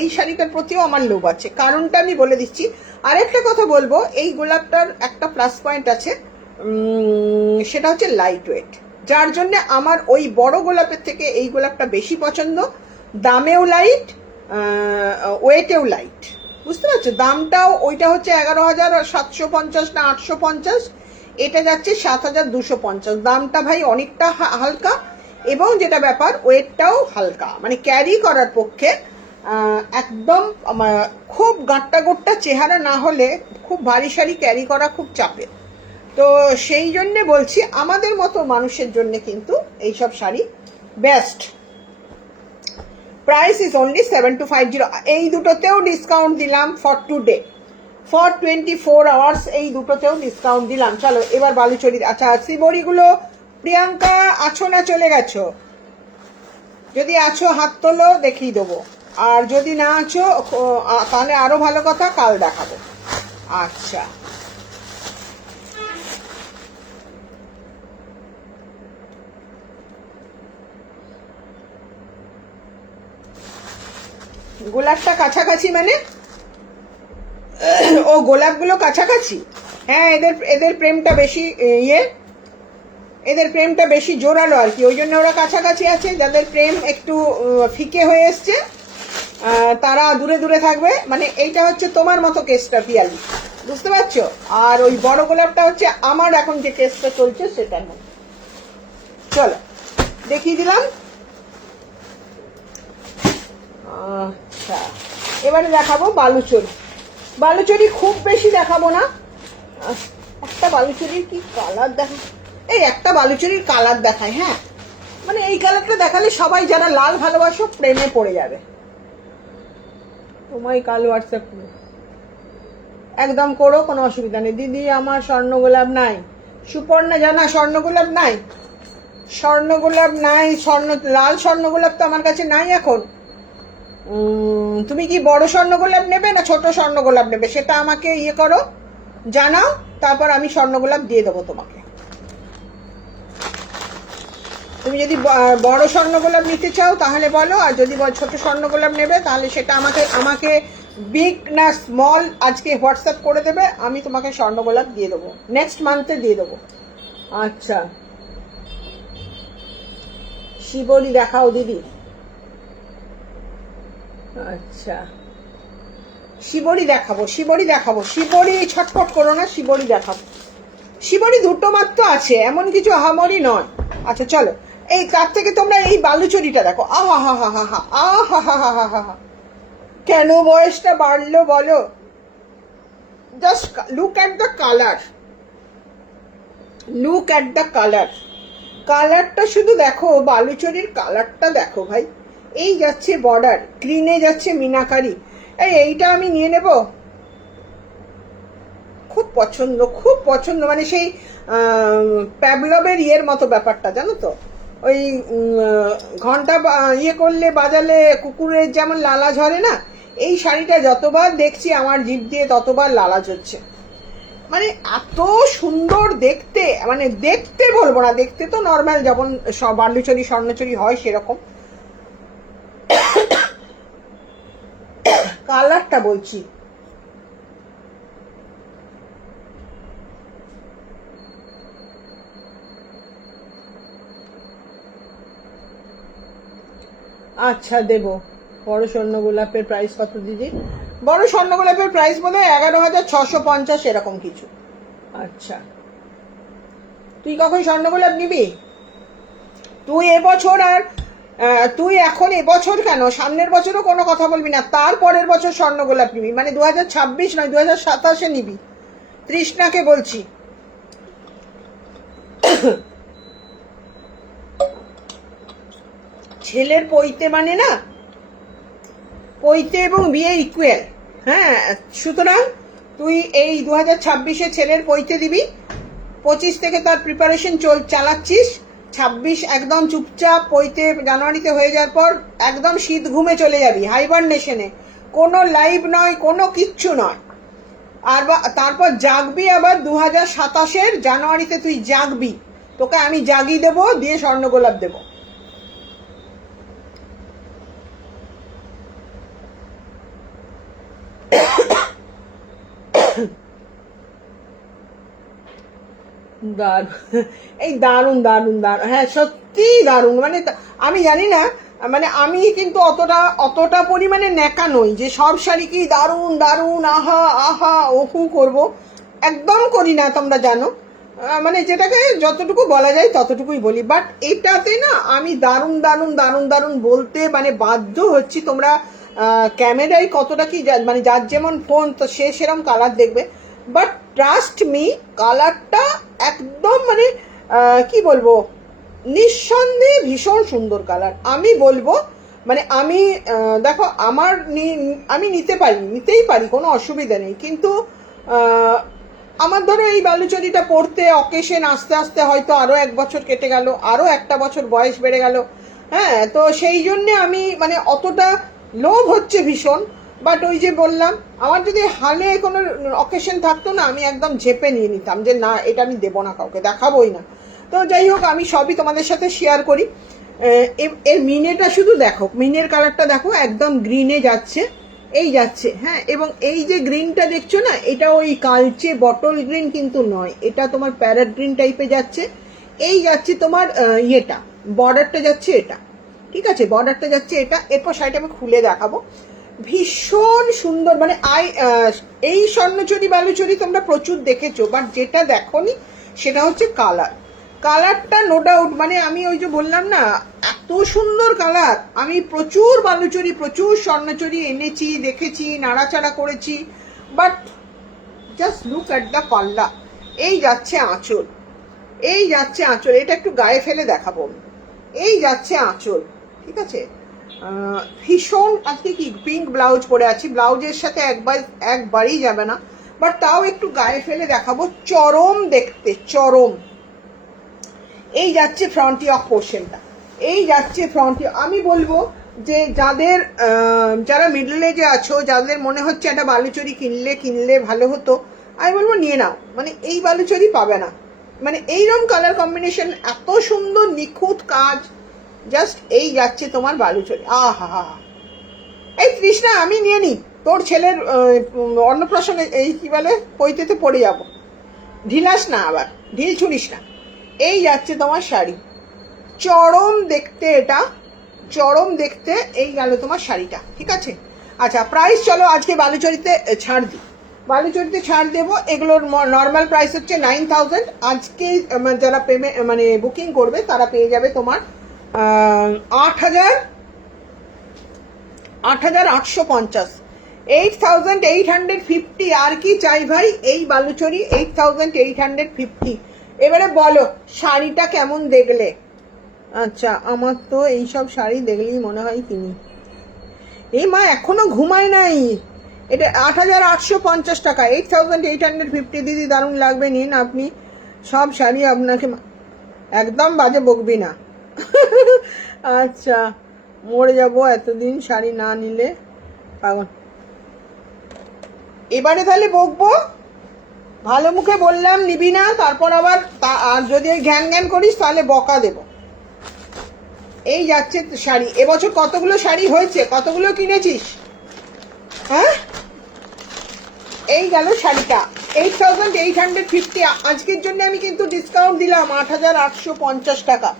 এই শাড়িটার প্রতিও আমার লোভ আছে, কারণটা আমি বলে দিচ্ছি। আরেকটা কথা বলবো, এই গোলাপটার একটা প্লাস পয়েন্ট আছে, সেটা হচ্ছে লাইট ওয়েট, যার জন্য আমার ওই বড় গোলাপের থেকে এই গোলাপটা বেশি পছন্দ। দামেও লাইট, ওয়েটেও লাইট। বুঝতে পারছো, দামটাও ওইটা হচ্ছে 11,750 না 850, এটা যাচ্ছে 7,250। দামটা ভাই অনেকটা হালকা, এবং যেটা ব্যাপার ওয়েটটাও হালকা, মানে ক্যারি করার পক্ষে একদম খুব গাঁট্টা গোট্টা চেহারা না হলে খুব ভারী শাড়ি ক্যারি করা খুব চাপের। তো সেই জন্যে বলছি, আমাদের মতো মানুষের জন্য কিন্তু এইসব sari best. Price is only 7250। এই দুটোতেও ডিসকাউন্ট দিলাম ফর টুডে, ফর 24 আওয়ার্স, এই দুটোতেও ডিসকাউন্ট দিলাম। চলো এবার বালুচরি। আচ্ছা, শ্রীবড়িগুলো প্রিয়াঙ্কা আছো না চলে গেছো? যদি আছো হাত তোলো, দেখিয়ে দেবো। আর যদি না আছো তাহলে আরো ভালো কথা, কাল দেখাবো। আচ্ছা, গোলাপটা কাছাকাছি মানে ও গোলাপগুলো কাছাকাছি, হ্যাঁ, এদের প্রেমটা বেশি এদের প্রেমটা বেশি জোরালো আর কি, ওই জন্য ওরা কাছাকাছি আছে। যাদের প্রেম একটু ফিকে হয়ে এসছে তারা দূরে দূরে থাকবে। মানে এইটা হচ্ছে তোমার মতো কেসটা পিয়ালি, বুঝতে পারছো? আর ওই বড় গোলাপটা হচ্ছে আমার এখন যে কেসটা চলছে সেটার মধ্যে। চলো দেখিয়ে দিলাম। আচ্ছা, এবারে দেখাবো বালুচরি। বালুচরি খুব বেশি দেখাবো না, একটা বালুচরির কি কালার দেখা, এই একটা বালুচরির কালার দেখায়, হ্যাঁ, মানে এই কালারটা দেখালে সবাই যারা লাল ভালোবাসো প্রেমে পড়ে যাবে। তোমায় কাল হোয়াটসঅ্যাপ একদম করো, কোনো অসুবিধা নেই। দিদি আমার স্বর্ণ গোলাপ নাই, সুপর্ণা জানা স্বর্ণ গোলাপ নাই, স্বর্ণ গোলাপ নাই, লাল স্বর্ণ গোলাপ তো আমার কাছে নাই এখন। তুমি কি বড় স্বর্ণ গোলাপ নেবে না ছোট স্বর্ণ গোলাপ নেবে, সেটা আমাকে ইয়ে করো, জানাও, তারপর আমি স্বর্ণ গোলাপ দিয়ে দেবো তোমাকে। তুমি যদি বড় স্বর্ণ গোলাপ নিতে চাও তাহলে বলো, আর যদি ছোট স্বর্ণ গোলাপ নেবে তাহলে সেটা আমাকে বিগ না স্মল আজকে হোয়াটসঅ্যাপ করে দেবে, আমি তোমাকে স্বর্ণ গোলাপ দিয়ে দেবো, নেক্সট মান্থে দিয়ে দেবো। আচ্ছা, শিবলি দেখাও দিদি। আচ্ছা, শিবরি দেখাবো, শিবরি দেখাবো, শিবরি ছটফট করো না, শিবরি দেখাবো। শিবরি দুটো মাত্র আছে, এমন কিছু আহামরি নয়। আচ্ছা চলো, এই তার থেকে তোমরা এই বালুচরিটা দেখো, আহা হা হা হা হা, আহা হা হা হা হা, কেন বয়সটা বাড়লো বলো? Just look at the colour, look at the colour, কালারটা শুধু দেখো, বালুচরির কালারটা দেখো ভাই। এই যাচ্ছে বর্ডার, গ্রিনে যাচ্ছে মিনাকারি। এইটা আমি নিয়ে নেব, খুব পছন্দ, খুব পছন্দ, মানে সেই প্যাবলবের ইয়ের মতো ব্যাপারটা, জানো তো, ওই ঘন্টা ইয়ে করলে বাজালে কুকুরের যেমন লালা ঝরে না, এই শাড়িটা যতবার দেখছি আমার জিভ দিয়ে ততবার লালা ঝরছে। মানে এত সুন্দর দেখতে, মানে দেখতে বলবো না, দেখতে তো নর্মাল যেমন বালুচরি স্বর্ণচরি হয় সেরকম, কালারটা বলছি। আচ্ছা দেবো। বড় স্বর্ণ গোলাপের প্রাইস কত দিদি? বড় স্বর্ণ গোলাপের প্রাইস বোধ হয় 11,650 এরকম কিছু। আচ্ছা, তুই কখন স্বর্ণ গোলাপ নিবি? তুই এবছর আর তুই এখন এবছর কেন, সামনের বছরও কোনো কথা বলবি না, তারপরের বছর স্বর্ণ গোলাপ নিবি, মানে 2026 নয় 2027 নিবি। তৃষ্ণাকে বলছি। ছেলের পৈতে মানে না, পৈতে এবং বিয়ে ইকুয়াল। হ্যাঁ, সুতরাং তুই এই 2026-এ ছেলের পৈতে দিবি, 25 থেকে তার প্রিপারেশন চালাচ্ছিস, 26 একদম চুপচাপ, পৈতে জানুয়ারিতে হয়ে যাওয়ার পর একদম শীত ঘুমে চলে যাবি, হাইবারনেশনে, কোনো লাইভ নয়, কোনো কিচ্ছু নয়। আর তারপর জাগবি আবার 2027-এর জানুয়ারিতে, তুই জাগবি, তোকে আমি জাগি দেবো, দিয়ে স্বর্ণ গোলাপ দেবো। এই দারুণ দারুণ দারুণ, হ্যাঁ সত্যি দারুণ, মানে আমি জানি না, মানে আমি কিন্তু অতটা পরিমাণে ন্যাকা নই যে সব শাড়ি কি দারুণ দারুণ আহা আহা ওহু করব, একদম করি না, তোমরা জানো। মানে যেটাকে যতটুকু বলা যায় ততটুকুই বলি, বাট এটাতে না আমি দারুণ দারুণ দারুণ দারুণ বলতে মানে বাধ্য হচ্ছি। তোমরা ক্যামেরায় কতটা কি, মানে যার যেমন ফোন তো সে সেরকম কালার দেখবে, বাট ট্রাস্ট মি, কালারটা একদম মানে কি বলবো, নিঃসন্দেহে ভীষণ সুন্দর কালার। আমি বলবো মানে আমি দেখো আমার আমি নিতেই পারি, কোনো অসুবিধা নেই, কিন্তু আমার ধরো এই বালুচরিটা পড়তে অকেশন আস্তে আস্তে হয়তো আরো 1 বছর কেটে গেল, আরো একটা বছর বয়স বেড়ে গেল, হ্যাঁ, তো সেই জন্য আমি মানে অতটা লোভ হচ্ছে ভীষণ। বাট ওই যে বললাম, আমার যদি হালে কোনো অকেশন থাকতো না, আমি একদম ঝেপে নিয়ে নিতাম যে না, এটা আমি দেবো না, কাউকে দেখাবোই না। তো যাই হোক, আমি সবই তোমাদের সাথে শেয়ার করি। এর মিনেটা শুধু দেখো, মিনের কালারটা দেখো, একদম গ্রিনে যাচ্ছে, এই যাচ্ছে, হ্যাঁ, এবং এই যে গ্রিনটা দেখছো না, এটা ওই কালচে বটল গ্রিন কিন্তু নয়, এটা তোমার প্যারেট গ্রিন টাইপে যাচ্ছে। এই যাচ্ছে তোমার ইয়েটা, বর্ডারটা যাচ্ছে এটা, ঠিক আছে, বর্ডারটা যাচ্ছে এটা। এরপর শাড়িটা আমি খুলে দেখাবো, ভীষণ সুন্দর, মানে এই স্বর্ণচুরি বালুচুরি তোমরা প্রচুর দেখেছো, বাট যেটা দেখোনি সেটা হচ্ছে কালার। কালারটা নো ডাউট, মানে আমি ওই যে বললাম না, এত সুন্দর কালার। আমি প্রচুর বালুচুরি প্রচুর স্বর্ণচুরি এনেছি, দেখেছি, নাড়াচাড়া করেছি, but just look at the পাল্লা। এই যাচ্ছে আঁচল, এই যাচ্ছে আঁচল, এটা একটু গায়ে ফেলে দেখাবো। এই যাচ্ছে আঁচল, ঠিক আছে, ভীষণ, আজকে কি পিঙ্ক ব্লাউজ পরে আছি, ব্লাউজের সাথে একবারই যাবে না, বাট তাও একটু গায়ে ফেলে দেখাবো, চরম দেখতে, চরম। এই যাচ্ছে ফ্রন্টি অফ পোর্শনটা, এই যাচ্ছে ফ্রন্টি। আমি বলবো যে যারা মিডল এজে আছো, যাদের মনে হচ্ছে একটা বালুচরি কিনলে ভালো হতো, আমি বলবো নিয়ে নাও, মানে এই বালুচরি পাবে না, মানে এইরকম কালার কম্বিনেশন, এত সুন্দর নিখুঁত কাজ, জাস্ট এই যাচ্ছে তোমার বালুচরি। আহা হা, এই তৃষ্ণা আমি নিয়ে নি, তোর ছেলের অন্নপ্রাশনে এই কি বলে পৈতেতে পড়ে যাব, ঢিলাস না, আবার ঢিল ছুড়িস না। এই যাচ্ছে তোমার শাড়ি, চরম দেখতে, এটা চরম দেখতে। এই গেল তোমার শাড়িটা, ঠিক আছে। আচ্ছা, প্রাইস চলো আজকে বালুচরিতে ছাড় দিই, বালুচরিতে ছাড় দেবো। এগুলোর নর্মাল প্রাইস হচ্ছে 9,000। আজকে যারা পেমেন্ট মানে বুকিং করবে তারা পেয়ে যাবে তোমার 8,850। 8,850, আর কি চাই ভাই? এই বালুচরি 8,850। এবারে বলো শাড়িটা কেমন দেখলে? আচ্ছা, আমার তো এইসব শাড়ি দেখলেই মনে হয় কিনি। এই মা এখনো ঘুমায় নাই। এটা 8,850 টাকা, 8,850। দিদি দারুণ লাগবে, নিন আপনি। সব শাড়ি আপনাকে একদম বাজে বকবি না। আচ্ছা, মরে যাবো এতদিন শাড়ি না নিলে, পাগল। এবারে তাহলে বকবো, ভালো মুখে বললাম নিবি না, তারপর আবার আর যদি ঘ্যান ঘ্যান করিস তাহলে বকা দেব। এই যাচ্ছে শাড়ি। এবছর কতগুলো শাড়ি হয়েছে, কতগুলো কিনেছিস? হ্যাঁ, এই গেল শাড়িটা 8,850। আজকের জন্য আমি কিন্তু ডিসকাউন্ট দিলাম 8,850 টাকা।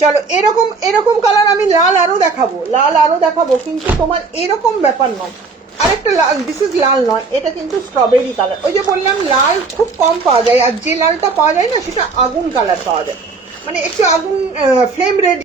চলো, এরকম এরকম কালার আমি লাল আরো দেখাবো, লাল আরো দেখাবো, কিন্তু তোমার এরকম ব্যাপার নয়। আরেকটা লাল, দিস ইজ লাল নয়, এটা কিন্তু স্ট্রবেরি কালার। ওই যে বললাম লাল খুব কম পাওয়া যায়, আর যে লালটা পাওয়া যায় না সেটা আগুন কালার পাওয়া যায়, মানে একটু আগুন, ফ্লেম রেড।